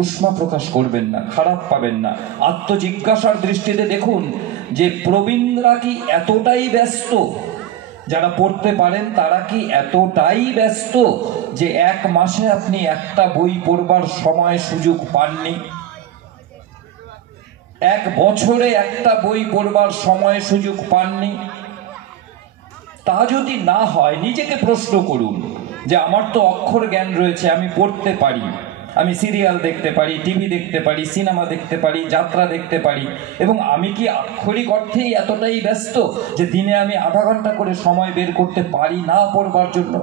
উষ্মা প্রকাশ করবেন না, খারাপ পাবেন না। আত্মজিজ্ঞাসার দৃষ্টিতে দেখুন যে প্রবীণরা কি এতটাই ব্যস্ত, যারা পড়তে পারেন তারা কি এতটাই ব্যস্ত যে 1 মাসে আপনি একটা বই পড়বার সময় সুযোগ পাননি? 1 বছরে একটা বই পড়বার সময় সুযোগ পাননি? তা যদি না হয়, নিজেকে প্রশ্ন করুন যে আমার তো অক্ষর জ্ঞান রয়েছে, আমি পড়তে পারি, আমি সিরিয়াল দেখতে পারি, টিভি দেখতে পারি, সিনেমা দেখতে পারি, যাত্রা দেখতে পারি, এবং আমি কি আক্ষরিক অর্থেই এতটাই ব্যস্ত যে দিনে আমি আধা ঘন্টা করে সময় বের করতে পারি না পড়বার জন্য?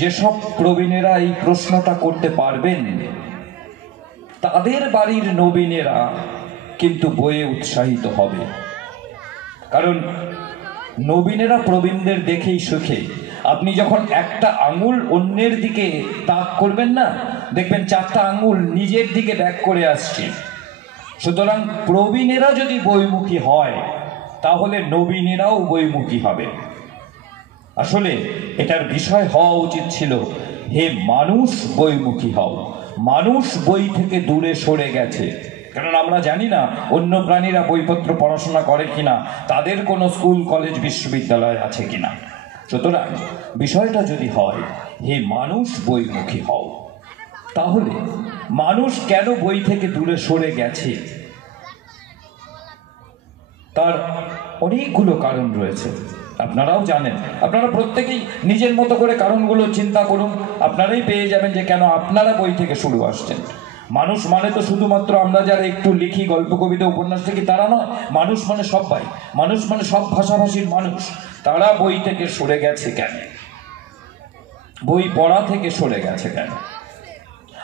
যেসব প্রবীণেরা এই প্রশ্নটা করতে পারবেন তাদের বাড়ির নবীনেরা কিন্তু বইয়ে উৎসাহিত হবে, কারণ নবীনেরা প্রবীণদের দেখেই শেখে। আপনি যখন একটা আঙুল অন্যের দিকে তাক করবেন না, দেখবেন 4টা আঙুল নিজের দিকে ব্যাক করে আসছে। সুতরাং প্রবীণেরা যদি বইমুখী হয় তাহলে নবীনেরাও বইমুখী হবে। আসলে এটার বিষয় হওয়া উচিত ছিল, হে মানুষ বইমুখী হও। মানুষ বই থেকে দূরে সরে গেছে, কারণ আমরা জানি না অন্য প্রাণীরা বইপত্র পড়াশোনা করে কিনা, তাদের কোনো স্কুল কলেজ বিশ্ববিদ্যালয় আছে কিনা। সুতরাং বিষয়টা যদি হয় হে মানুষ বইমুখী হও, তাহলে মানুষ কেন বই থেকে দূরে সরে গেছে তার অনেকগুলো কারণ রয়েছে। আপনারাও জানেন, আপনারা প্রত্যেকেই নিজের মতো করে কারণগুলো চিন্তা করুন, আপনারাই পেয়ে যাবেন যে কেন আপনারা বই থেকে শুরু আসছেন। মানুষ মানে তো শুধুমাত্র আমরা যারা একটু লিখি, গল্প, কবিতা, উপন্যাস লিখি তারা নয়। মানুষ মানে সবাই, মানুষ মানে সব ভাষাভাষীর মানুষ। তারা বই থেকে সরে গেছে কেন? বই পড়া থেকে সরে গেছে কেন?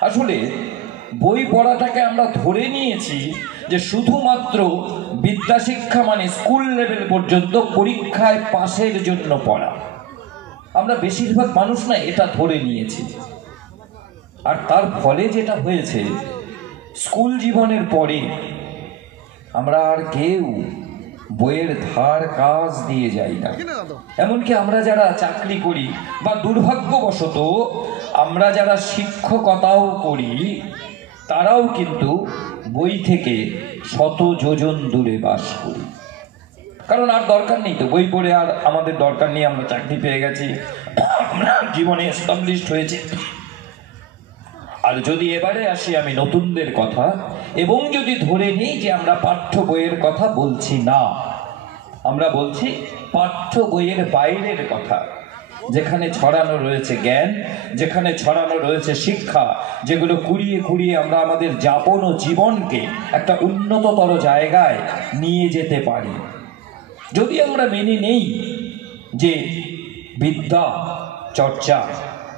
আসলে বই পড়াটাকে আমরা ধরে নিয়েছি যে শুধুমাত্র বিদ্যাশিক্ষা মানে স্কুল লেভেল পর্যন্ত পরীক্ষায় পাশের জন্য পড়া। আমরা বেশিরভাগ মানুষ না এটা ধরে নিয়েছি, আর তার ফলে যেটা হয়েছে, স্কুল জীবনের পরে আমরা আর কেউ বইয়ের ধার কাজ দিয়ে যাই না। এমনকি আমরা যারা চাকরি করি বা দুর্ভাগ্যবশত আমরা যারা শিক্ষকতাও করি, তারাও কিন্তু বই থেকে শত যোজন দূরে বাস করি। কারণ আর দরকার নেই তো, বই পড়ে আর আমাদের দরকার নেই, আমরা চাকরি পেয়ে গেছি, আমরা জীবনে এস্টাবলিশড হয়েছে। আর যদি এবারে আসি আমি নতুনদের কথা, এবং যদি ধরে নিই যে আমরা পাঠ্য বইয়ের কথা বলছি না, আমরা বলছি পাঠ্য বইয়ের বাইরের কথা, যেখানে ছড়ানো রয়েছে জ্ঞান, যেখানে ছড়ানো রয়েছে শিক্ষা, যেগুলো কুড়িয়ে কুড়িয়ে আমরা আমাদের যাপন ও জীবনকে একটা উন্নততর জায়গায় নিয়ে যেতে পারি। যদি আমরা মেনে নেই যে বিদ্যা চর্চা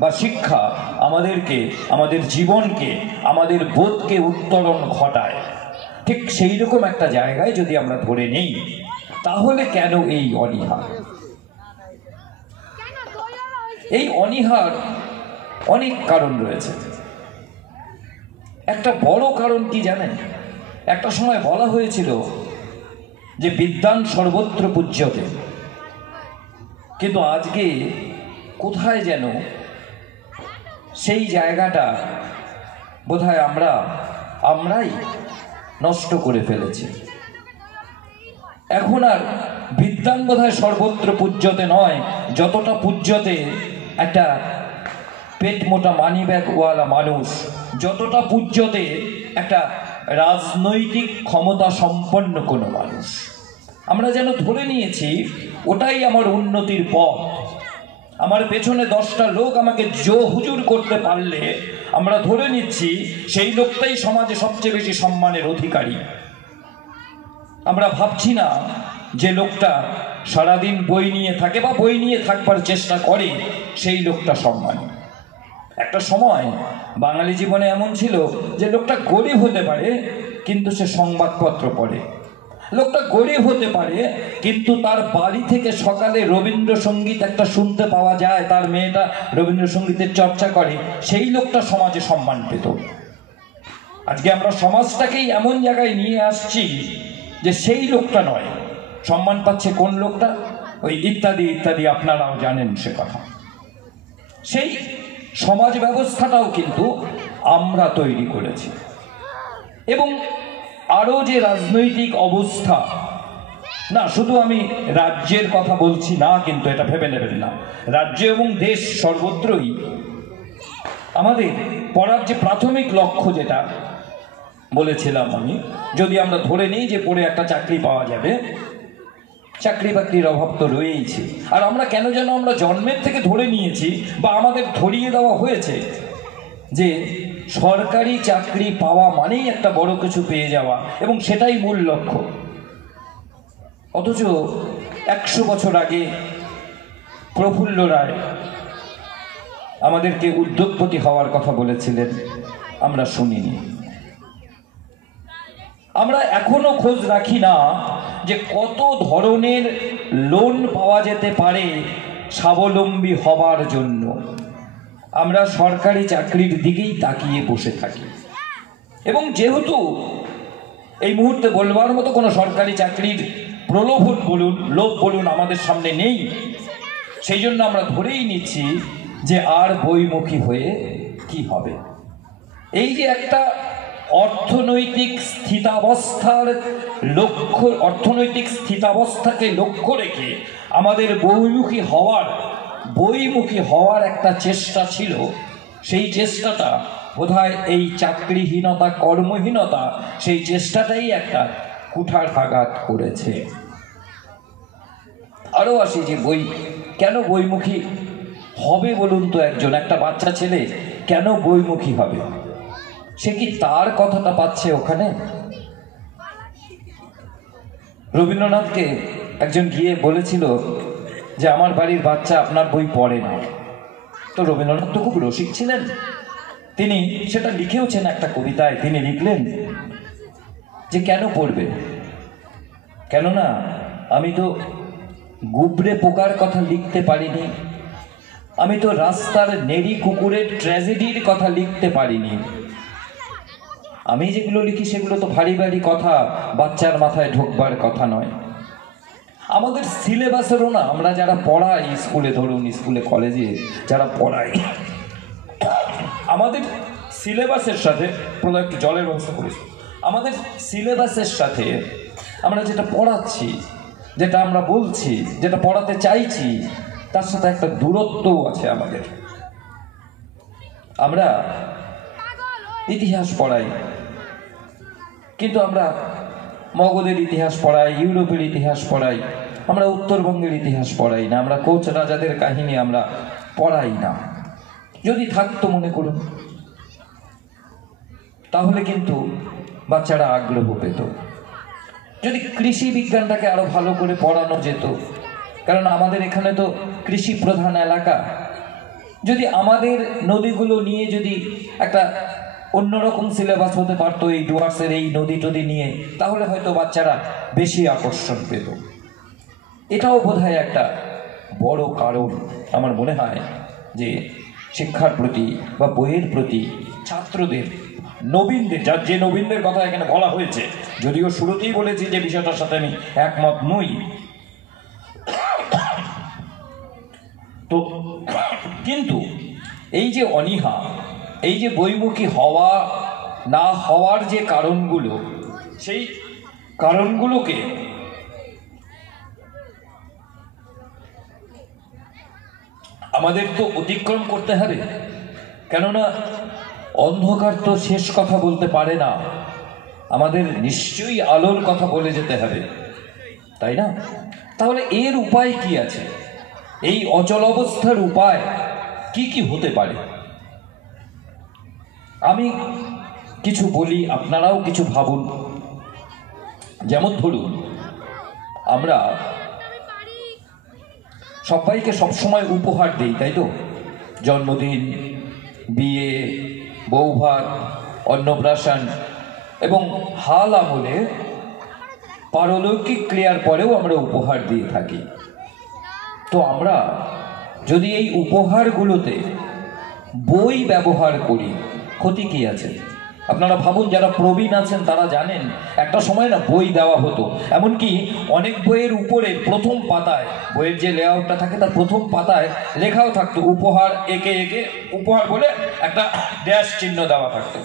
বা শিক্ষা আমাদেরকে, আমাদের জীবনকে, আমাদের বোধকে উত্তরণ ঘটায়, ঠিক সেই রকম একটা জায়গায় যদি আমরা ধরে নেই, তাহলে কেন এই অনীহা? এই অনীহার অনেক কারণ রয়েছে। একটা বড় কারণ কি জানেন? একটা সময় বলা হয়েছিল যে বিদ্বান সর্বত্র পূজ্যতে, কিন্তু আজকে কোথায় যেন সেই জায়গাটা বোধহয় আমরাই নষ্ট করে ফেলেছি। এখন আর বিদ্বান বোধহয় সর্বত্র পূজ্যতে নয়, যতটা পূজ্যতে একটা পেট মোটা মানি ব্যাগওয়ালা মানুষ, যতটা পূজ্যতে একটা রাজনৈতিক ক্ষমতা সম্পন্ন কোনো মানুষ। আমরা যেন ধরে নিয়েছি ওটাই আমার উন্নতির পথ। আমার পেছনে 10টা লোক আমাকে জো হুজুর করতে পারলে আমরা ধরে নিচ্ছি সেই লোকটাই সমাজে সবচেয়ে বেশি সম্মানের অধিকারী। আমরা ভাবছি না যে লোকটা সারাদিন বই নিয়ে থাকে বা বই নিয়ে থাকবার চেষ্টা করে সেই লোকটা সম্মানী। একটা সময় বাঙালি জীবনে এমন ছিল যে লোকটা গরিব হতে পারে কিন্তু সে সংবাদপত্র পড়ে, লোকটা গরিব হতে পারে কিন্তু তার বাড়ি থেকে সকালে রবীন্দ্রসঙ্গীত একটা শুনতে পাওয়া যায়, তার মেয়েটা রবীন্দ্রসঙ্গীতের চর্চা করে, সেই লোকটা সমাজে সম্মান পেত। আজকে আমরা সমাজটাকেই এমন জায়গায় নিয়ে আসছি যে সেই লোকটা নয়, সম্মান পাচ্ছে কোন লোকটা? ওই ইত্যাদি ইত্যাদি, আপনারাও জানেন সে কথা। সেই সমাজ ব্যবস্থাটাও কিন্তু আমরা তৈরি করেছি। এবং আরও যে রাজনৈতিক অবস্থা, না শুধু আমি রাজ্যের কথা বলছি না, কিন্তু এটা ভেবে নেবেন না, রাজ্য এবং দেশ সর্বত্রই আমাদের পড়ার যে প্রাথমিক লক্ষ্য, যেটা বলেছিলাম আমি, যদি আমরা ধরে নিই যে পড়ে একটা চাকরি পাওয়া যাবে, চাকরি বাকরির অভাব তো রয়েইছে। আর আমরা কেন যেন আমরা জন্মের থেকে ধরে নিয়েছি বা আমাদের ধরিয়ে দেওয়া হয়েছে যে সরকারি চাকরি পাওয়া মানেই একটা বড় কিছু পেয়ে যাওয়া এবং সেটাই মূল লক্ষ্য। অথচ 100 বছর আগে প্রফুল্ল রায় আমাদেরকে উদ্যোগপতি হওয়ার কথা বলেছিলেন, আমরা শুনিনি। আমরা এখনো খোঁজ রাখি না যে কত ধরনের লোন পাওয়া যেতে পারে স্বাবলম্বী হবার জন্য। আমরা সরকারি চাকরির দিকেই তাকিয়ে বসে থাকি এবং যেহেতু এই মুহূর্তে বলবার মতো কোনো সরকারি চাকরির প্রলোভন বলুন, লোভ বলুন আমাদের সামনে নেই, সেই জন্য আমরা ধরেই নিচ্ছি যে আর বইমুখী হয়ে কি হবে। এই যে একটা অর্থনৈতিক স্থিতাবস্থাকে লক্ষ্য রেখে আমাদের বইমুখী হওয়ার একটা চেষ্টা ছিল, সেই চেষ্টাটা বোধহয় এই চাকরিহীনতা, কর্মহীনতা, সেই চেষ্টাটাই একটা কুঠারাঘাত করেছে। আরও আসি যে কেন বইমুখী হবে বলুন তো? একটা বাচ্চা ছেলে কেন বইমুখী হবে? সে কি তার কথাটা পাচ্ছে ওখানে? রবীন্দ্রনাথকে একজন গিয়ে বলেছিল যে আমার বাড়ির বাচ্চা আপনার বই পড়ে না। তো রবীন্দ্রনাথ তো খুব রসিক ছিলেন, তিনি সেটা লিখেওছেন একটা কবিতায়। তিনি লিখলেন যে কেন পড়বে? কেননা আমি তো গুবরে পোকার কথা লিখতে পারিনি, আমি তো রাস্তার নেড়ি কুকুরের ট্র্যাজেডির কথা লিখতে পারিনি। আমি যেগুলো লিখি সেগুলো তো ভারী ভারী কথা, বাচ্চার মাথায় ঢোকবার কথা নয়। আমাদের সিলেবাসেরও না, আমরা যারা পড়াই স্কুলে, ধরুন স্কুলে কলেজে যারা পড়াই, আমাদের সিলেবাসের সাথে একটু জলের ব্যবস্থা করেছি, আমাদের সিলেবাসের সাথে আমরা যেটা পড়াচ্ছি, যেটা আমরা বলছি, যেটা পড়াতে চাইছি, তার সাথে একটা দূরত্বও আছে আমাদের। আমরা ইতিহাস পড়াই, কিন্তু আমরা মগধের ইতিহাস পড়াই, ইউরোপের ইতিহাস পড়াই, আমরা উত্তরবঙ্গের ইতিহাস পড়াই না, আমরা কোচ রাজাদের কাহিনী আমরা পড়াই না। যদি থাকতো মনে করুন, তাহলে কিন্তু বাচ্চারা আগ্রহ পেত। যদি কৃষি বিজ্ঞানটাকে আরো ভালো করে পড়ানো যেত, কারণ আমাদের এখানে তো কৃষি প্রধান এলাকা, যদি আমাদের নদীগুলো নিয়ে যদি একটা অন্যরকম সিলেবাস হতে পারতো, এই ডুয়ার্সের এই নদী টদী নিয়ে, তাহলে হয়তো বাচ্চারা বেশি আকর্ষণ পেত। এটাও বোধহয় একটা বড় কারণ আমার মনে হয় যে শিক্ষার প্রতি বা বইয়ের প্রতি ছাত্রদের, নবীনদের, যে নবীনদের কথা এখানে বলা হয়েছে, যদিও শুরুতেই বলেছি যে বিষয়টার সাথে আমি একমত নই, তো কিন্তু এই যে অনীহা, এই যে বইমুখী হওয়া না হওয়ার যে কারণগুলো, সেই কারণগুলোকে আমাদের তো অতিক্রম করতে হবে। কেননা অন্ধকার তো শেষ কথা বলতে পারে না, আমাদের নিশ্চয়ই আলোর কথা বলে যেতে হবে, তাই না? তাহলে এর উপায় কি আছে? এই অচল অবস্থার উপায় কি কি হতে পারে? আমি কিছু বলি, আপনারাও কিছু ভাবুন। যেমন ধরুন, আমরা সবাইকে সবসময় উপহার দিই, তাই তো? জন্মদিন, বিয়ে, বৌভাত, অন্নপ্রাশন এবং হাল আমলে পারলৌকিক ক্রিয়ার পরেও আমরা উপহার দিয়ে থাকি। তো আমরা যদি এই উপহারগুলোতে বই ব্যবহার করি, ক্ষতি কি আছে? আপনারা ভাবুন, যারা প্রবীণ আছেন তারা জানেন একটা সময় না বই দেওয়া হতো, এমনকি অনেক বইয়ের উপরে প্রথম পাতায়, বইয়ের যে লেআউটটা থাকে তার প্রথম পাতায় লেখাও থাকতো উপহার, একে একে উপহার বলে একটা ড্যাশ চিহ্ন দেওয়া থাকতো।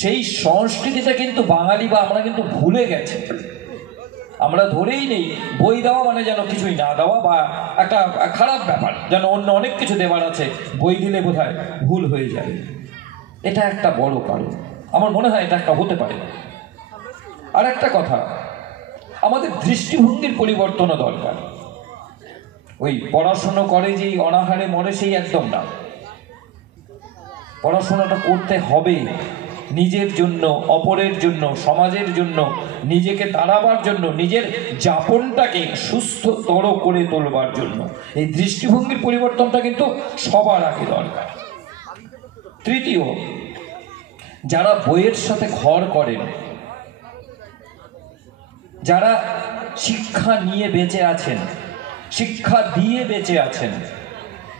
সেই সংস্কৃতিটা কিন্তু বাঙালি বা আমরা কিন্তু ভুলে গেছি। আমরা ধরেই নেই বই দেওয়া মানে যেন কিছুই না দেওয়া বা একটা খারাপ ব্যাপার, যেন অন্য অনেক কিছু দেওয়ার আছে, বই দিলে বোধহয় ভুল হয়ে যাবে। এটা একটা বড় কারণ, আমার মনে হয় এটা একটা হতে পারে। আর একটা কথা, আমাদের দৃষ্টিভঙ্গির পরিবর্তনও দরকার। ওই পড়াশুনো করে যেই অনাহারে মরে সেই একদম না, পড়াশোনাটা করতে হবে নিজের জন্য, অপরের জন্য, সমাজের জন্য, নিজেকে দাঁড়াবার জন্য, নিজের যাপনটাকে সুস্থতর করে তোলবার জন্য। এই দৃষ্টিভঙ্গির পরিবর্তনটা কিন্তু সবার আগে দরকার। তৃতীয়, যারা বইয়ের সাথে ঘর করেন, যারা শিক্ষা নিয়ে বেঁচে আছেন, শিক্ষা দিয়ে বেঁচে আছেন,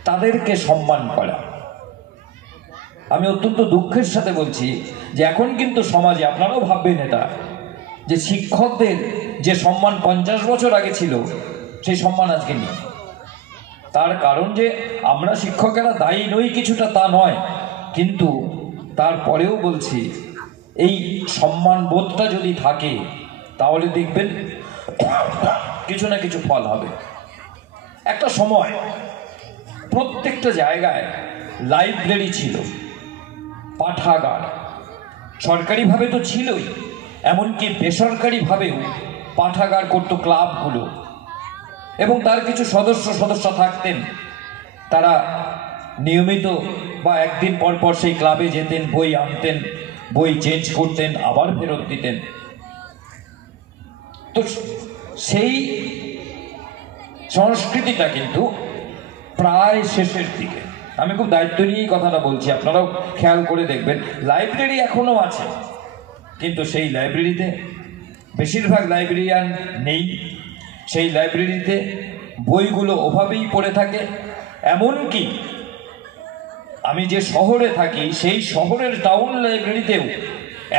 তাদেরকে সম্মান করা। আমি অত্যন্ত দুঃখের সাথে বলছি যে এখন কিন্তু সমাজে, আপনারাও ভাববেন এটা, যে শিক্ষকদের যে সম্মান 50 বছর আগে ছিল সেই সম্মান আজকে নেই। তার কারণ যে আমরা শিক্ষকেরা দায়ী নই কিছুটা তা নয়, কিন্তু তারপরেও বলছি এই সম্মান বোধটা যদি থাকে তাহলে দেখবেন কিছু না কিছু ফল হবে। একটা সময় প্রত্যেকটা জায়গায় লাইব্রেরি ছিল, পাঠাগার, সরকারিভাবে তো ছিলই, এমনকি বেসরকারিভাবেও পাঠাগার করতো ক্লাবগুলো, এবং তার কিছু সদস্য থাকতেন, তারা নিয়মিত বা একদিন পর পর সেই ক্লাবে যেতেন, বই আনতেন, বই চেঞ্জ করতেন, আবার ফেরত দিতেন। তো সেই সংস্কৃতিটা কিন্তু প্রায় শেষের দিকে। আমি খুব দায়িত্ব নিয়েই কথাটা বলছি, আপনারাও খেয়াল করে দেখবেন। লাইব্রেরি এখনো আছে, কিন্তু সেই লাইব্রেরিতে বেশিরভাগ লাইব্রেরিয়ান নেই। সেই লাইব্রেরিতে বইগুলো ওভাবেই পড়ে থাকে। এমনকি আমি যে শহরে থাকি সেই শহরের টাউন লাইব্রেরিতেও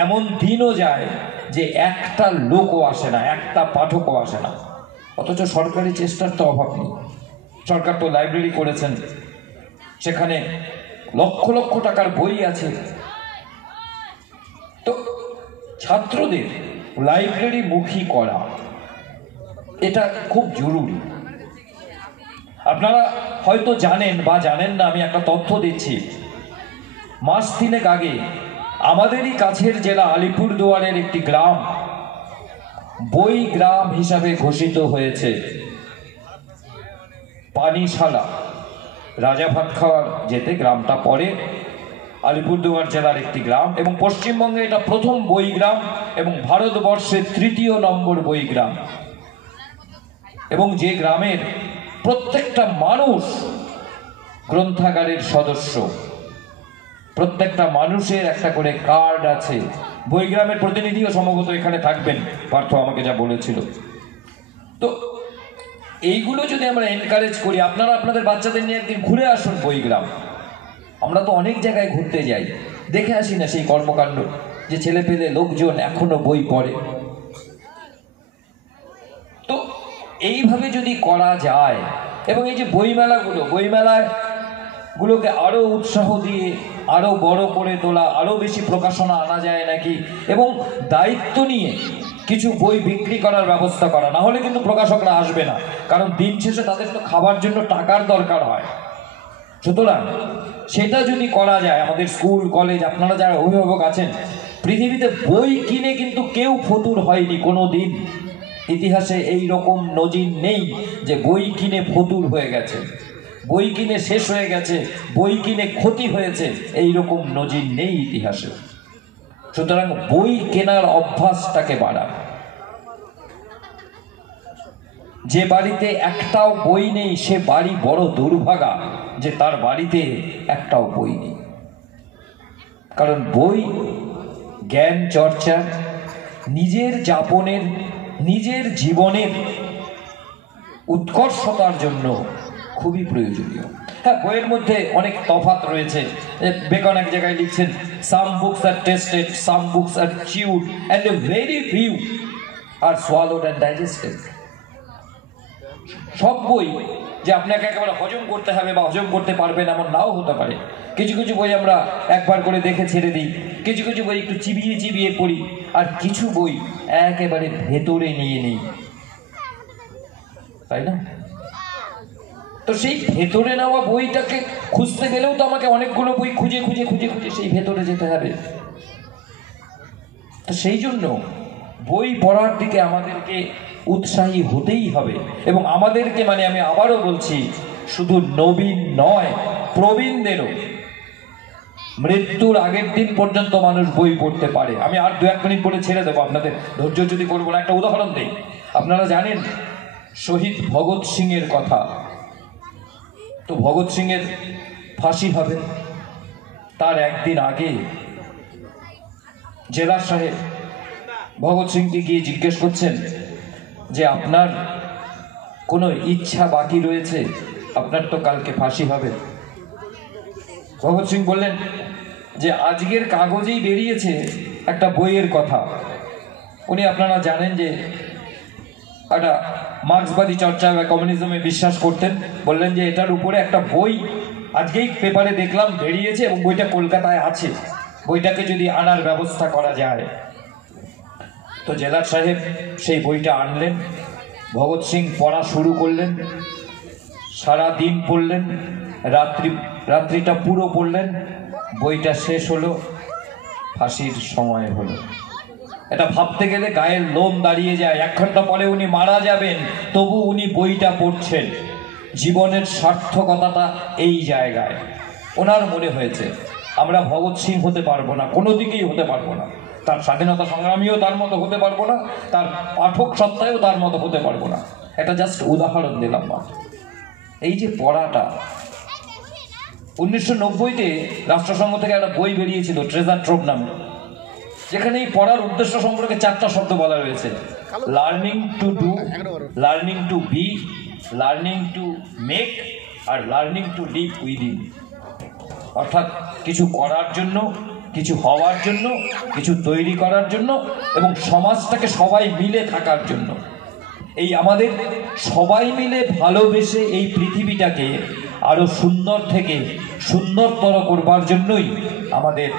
এমন দিনও যায় যে একটা লোকও আসে না, একটা পাঠকও আসে না। অথচ সরকারি চেষ্টার তো অভাব নেই। সরকার তো লাইব্রেরি করেছেন, সেখানে লক্ষ লক্ষ টাকার বই আছে। তো ছাত্রদের লাইব্রেরি মুখী করা এটা খুব জরুরি। আপনারা হয়তো জানেন বা জানেন না, আমি একটা তথ্য দিচ্ছি। মাস 3 আগে আমাদেরই কাছের জেলা আলিপুরদুয়ারের একটি গ্রাম বই গ্রাম হিসাবে ঘোষিত হয়েছে। পানিশালা, রাজাভাতখাওয়ার যেতে গ্রামটা পড়ে, আলিপুরদুয়ার জেলার একটি গ্রাম, এবং পশ্চিমবঙ্গে এটা প্রথম বই গ্রাম এবং ভারতবর্ষের 3য় নম্বর বই গ্রাম। এবং যে গ্রামের প্রত্যেকটা মানুষ গ্রন্থাগারের সদস্য, প্রত্যেকটা মানুষের একটা করে কার্ড আছে। বইগ্রামের প্রতিনিধিও সম্ভবত এখানে থাকবেন, পার্থ আমাকে যা বলেছিল। তো এইগুলো যদি আমরা এনকারেজ করি, আপনারা আপনাদের বাচ্চাদের নিয়ে একদিন ঘুরে আসুন বইগ্রাম। আমরা তো অনেক জায়গায় ঘুরতে যাই, দেখে আসি না সেই কর্মকাণ্ড, যে ছেলে পেলে লোকজন এখনো বই পড়ে। তো এইভাবে যদি করা যায়, এবং এই যে বইমেলাগুলোকে আরো উৎসাহ দিয়ে আরো বড় করে তোলা, আরো বেশি প্রকাশনা আনা যায় নাকি, এবং দায়িত্ব নিয়ে কিছু বই বিক্রি করার ব্যবস্থা করা, না হলে কিন্তু প্রকাশকরা আসবে না। কারণ দিন শেষে তাদের তো খাবার জন্য টাকার দরকার হয়। সুতরাং সেটা যদি করা যায়, আমাদের স্কুল কলেজ, আপনারা যারা অভিভাবক আছেন, পৃথিবীতে বই কিনে কিন্তু কেউ ফতুর হয়নি কোনো দিন। ইতিহাসে এই রকম নজির নেই যে বই কিনে ফতুর হয়ে গেছে, বই কিনে শেষ হয়ে গেছে, বই কিনে ক্ষতি হয়েছে, এই রকম নজির নেই ইতিহাসে। সুতরাং বই কেনার অভ্যাসটাকে বাড়ান। যে বাড়িতে একটাও বই নেই সে বাড়ি বড় দুর্ভাগা, যে তার বাড়িতে একটাও বই নেই। কারণ বই জ্ঞান চর্চা, নিজের যাপনের, নিজের জীবনের উৎকর্ষতার জন্য খুবই প্রয়োজনীয়। হ্যাঁ, বইয়ের মধ্যে অনেক তফাৎ রয়েছে। বেকন এক জায়গায় লিখছেন, some books are tasted, some books are chewed, and a very few are swallowed and digested. সব বই যে আপনাকে একেবারে হজম করতে হবে বা হজম করতে পারবেন এমন নাও হতে পারে। কিছু কিছু বই আমরা একবার করে দেখে ছেড়ে দিই, কিছু কিছু বই একটু চিবিয়ে চিবিয়ে পড়ি, আর কিছু বই একেবারে ভেতরে নিয়ে নিই, তাই না? তো সেই ভেতরে নেওয়া বইটাকে খুঁজতে গেলেও তো আমাকে অনেকগুলো বই খুঁজে খুঁজে খুঁজে খুঁজে সেই ভেতরে যেতে হবে। তো সেই জন্য বই পড়ার দিকে আমাদেরকে উৎসাহী হতেই হবে। এবং আমাদেরকে মানে আমি আবারও বলছি, শুধু নবীন নয়, প্রবীণদেরও মৃত্যুর আগের দিন পর্যন্ত মানুষ বই পড়তে পারে। আমি আর 2-1 মিনিট পরে ছেড়ে দেবো, আপনাদের ধৈর্য যদি করবো না। একটা উদাহরণ দিই, আপনারা জানেন শহীদ ভগৎ সিং এর কথা। তো ভগৎ সিং এর ফাঁসি হবে, তার একদিন আগে জেলা সাহেব ভগৎ সিংকে গিয়ে জিজ্ঞেস করছেন যে আপনার কোনো ইচ্ছা বাকি রয়েছে, আপনার তো কালকে ফাঁসি হবে। ভগৎ সিং বললেন যে আজকের কাগজেই বেরিয়েছে একটা বইয়ের কথা। উনি আপনারা জানেন যে একটা মার্ক্সবাদী চর্চা বা কমিউনিজমে বিশ্বাস করতেন। বললেন যে এটার উপরে একটা বই আজকেই পেপারে দেখলাম বেরিয়েছে এবং বইটা কলকাতায় আছে, বইটাকে যদি আনার ব্যবস্থা করা যায়। তো জেলার সাহেব সেই বইটা আনলেন, ভগৎ সিং পড়া শুরু করলেন, সারা দিন পড়লেন, রাত্রিটা পুরো পড়লেন, বইটা শেষ হলো, ফাঁসির সময় হলো। এটা ভাবতে গেলে গায়ের লোম দাঁড়িয়ে যায়। 1 ঘন্টা পরে উনি মারা যাবেন, তবু উনি বইটা পড়ছেন। জীবনের সার্থকতাটা এই জায়গায়। ওনার মনে হয়েছে আমরা ভগৎ সিং হতে পারবো না, কোনো দিকেই হতে পারবো না, তার স্বাধীনতা সংগ্রামীও তার মতো হতে পারবো না, তার পাঠক সত্তায়ও তার মতো হতে পারবো না। এটা জাস্ট উদাহরণ দিলাম মাত্র। এই যে পড়াটা, 1990-তে রাষ্ট্রসংঘ থেকে একটা বই বেরিয়েছিল ট্রেজার ট্রোভ নামে, যেখানে এই পড়ার উদ্দেশ্য সম্পর্কে 4টা শব্দ বলা রয়েছে: learning to do, learning to be, learning to make, আর লার্নিং টু লিভ উইদিন। অর্থাৎ কিছু করার জন্য, কিছু হওয়ার জন্য, কিছু তৈরি করার জন্য, এবং সমাজটাকে সবাই মিলে থাকার জন্য। এই আমাদের সবাই মিলে ভালোবেসে এই পৃথিবীটাকে আরো সুন্দর থেকে সুন্দরতর করবার জন্যই আমাদের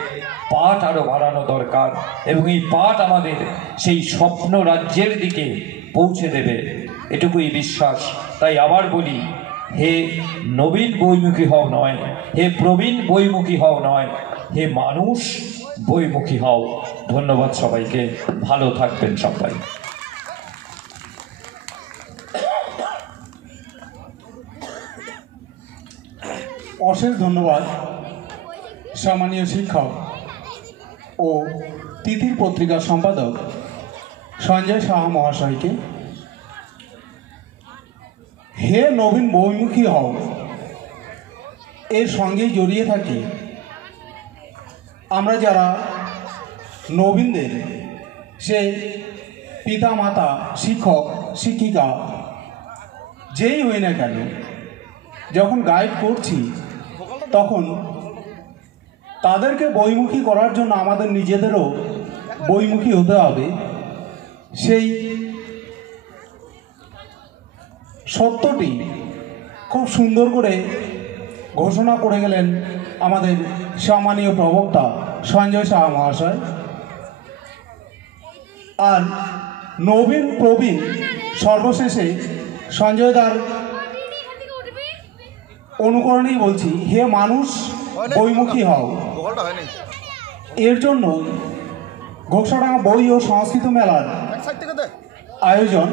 পাঠ আরো বাড়ানো দরকার। এবং এই পাঠ আমাদের সেই স্বপ্ন রাজ্যের দিকে পৌঁছে দেবে, এটুকুই বিশ্বাস। তাই আবার বলি, হে নবীন বইমুখী হও নয়, হে প্রবীণ বইমুখী হও নয়, হে মানুষ বইমুখী হও। ধন্যবাদ সবাইকে, ভালো থাকবেন সবাই। অশেষ ধন্যবাদ সম্মানীয় শিক্ষক ও তিথির পত্রিকার সম্পাদক সঞ্জয় সাহা মহাশয়কে। হে নবীন বইমুখী হও, এর সঙ্গেই জড়িয়ে থাকি আমরা যারা নবীনদের, সে পিতা মাতা, শিক্ষক শিক্ষিকা যেই হই না কেন, যখন গাইড করছি তখন তাদেরকে বইমুখী করার জন্য আমাদের নিজেদেরও বইমুখী হতে হবে। সেই সত্যটি খুব সুন্দর করে ঘোষণা করে গেলেন আমাদের সম্মানীয় প্রবক্তা সঞ্জয় সাহা মহাশয়। আর নবীন প্রবীণ সর্বশেষে সঞ্জয় দার অনুকরণেই বলছি, হে মানুষ বইমুখী হও। এর জন্য ঘোকসাডাঙ্গা বই ও সংস্কৃত মেলার আয়োজন।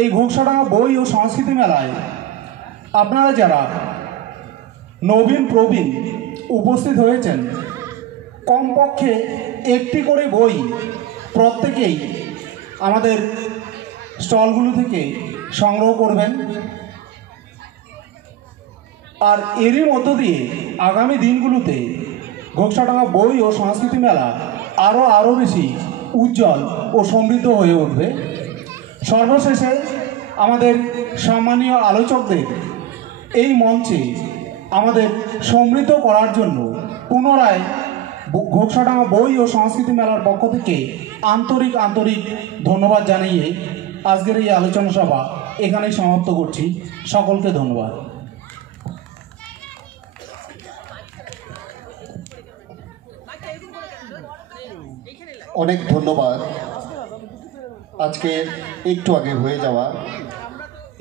এই ঘোকসাডাঙ্গা বই ও সংস্কৃতি মেলায় আপনারা যারা নবীন প্রবীণ উপস্থিত হয়েছেন, কমপক্ষে একটি করে বই প্রত্যেকেই আমাদের স্টলগুলো থেকে সংগ্রহ করবেন। আর এরই মধ্য দিয়ে আগামী দিনগুলোতে ঘোকসাডাঙ্গা বই ও সংস্কৃতি মেলা আরও বেশি উজ্জ্বল ও সমৃদ্ধ হয়ে উঠবে। সর্বশেষে আমাদের সম্মানীয় আলোচকদের এই মঞ্চে আমাদের সমৃদ্ধ করার জন্য পুনরায় ঘোকসাডাঙ্গা বই ও সংস্কৃতি মেলার পক্ষ থেকে আন্তরিক ধন্যবাদ জানিয়ে আজকের এই আলোচনা সভা এখানেই সমাপ্ত করছি। সকলকে ধন্যবাদ। অনেক ধন্যবাদ। আজকে একটু আগে হয়ে যাওয়া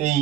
এই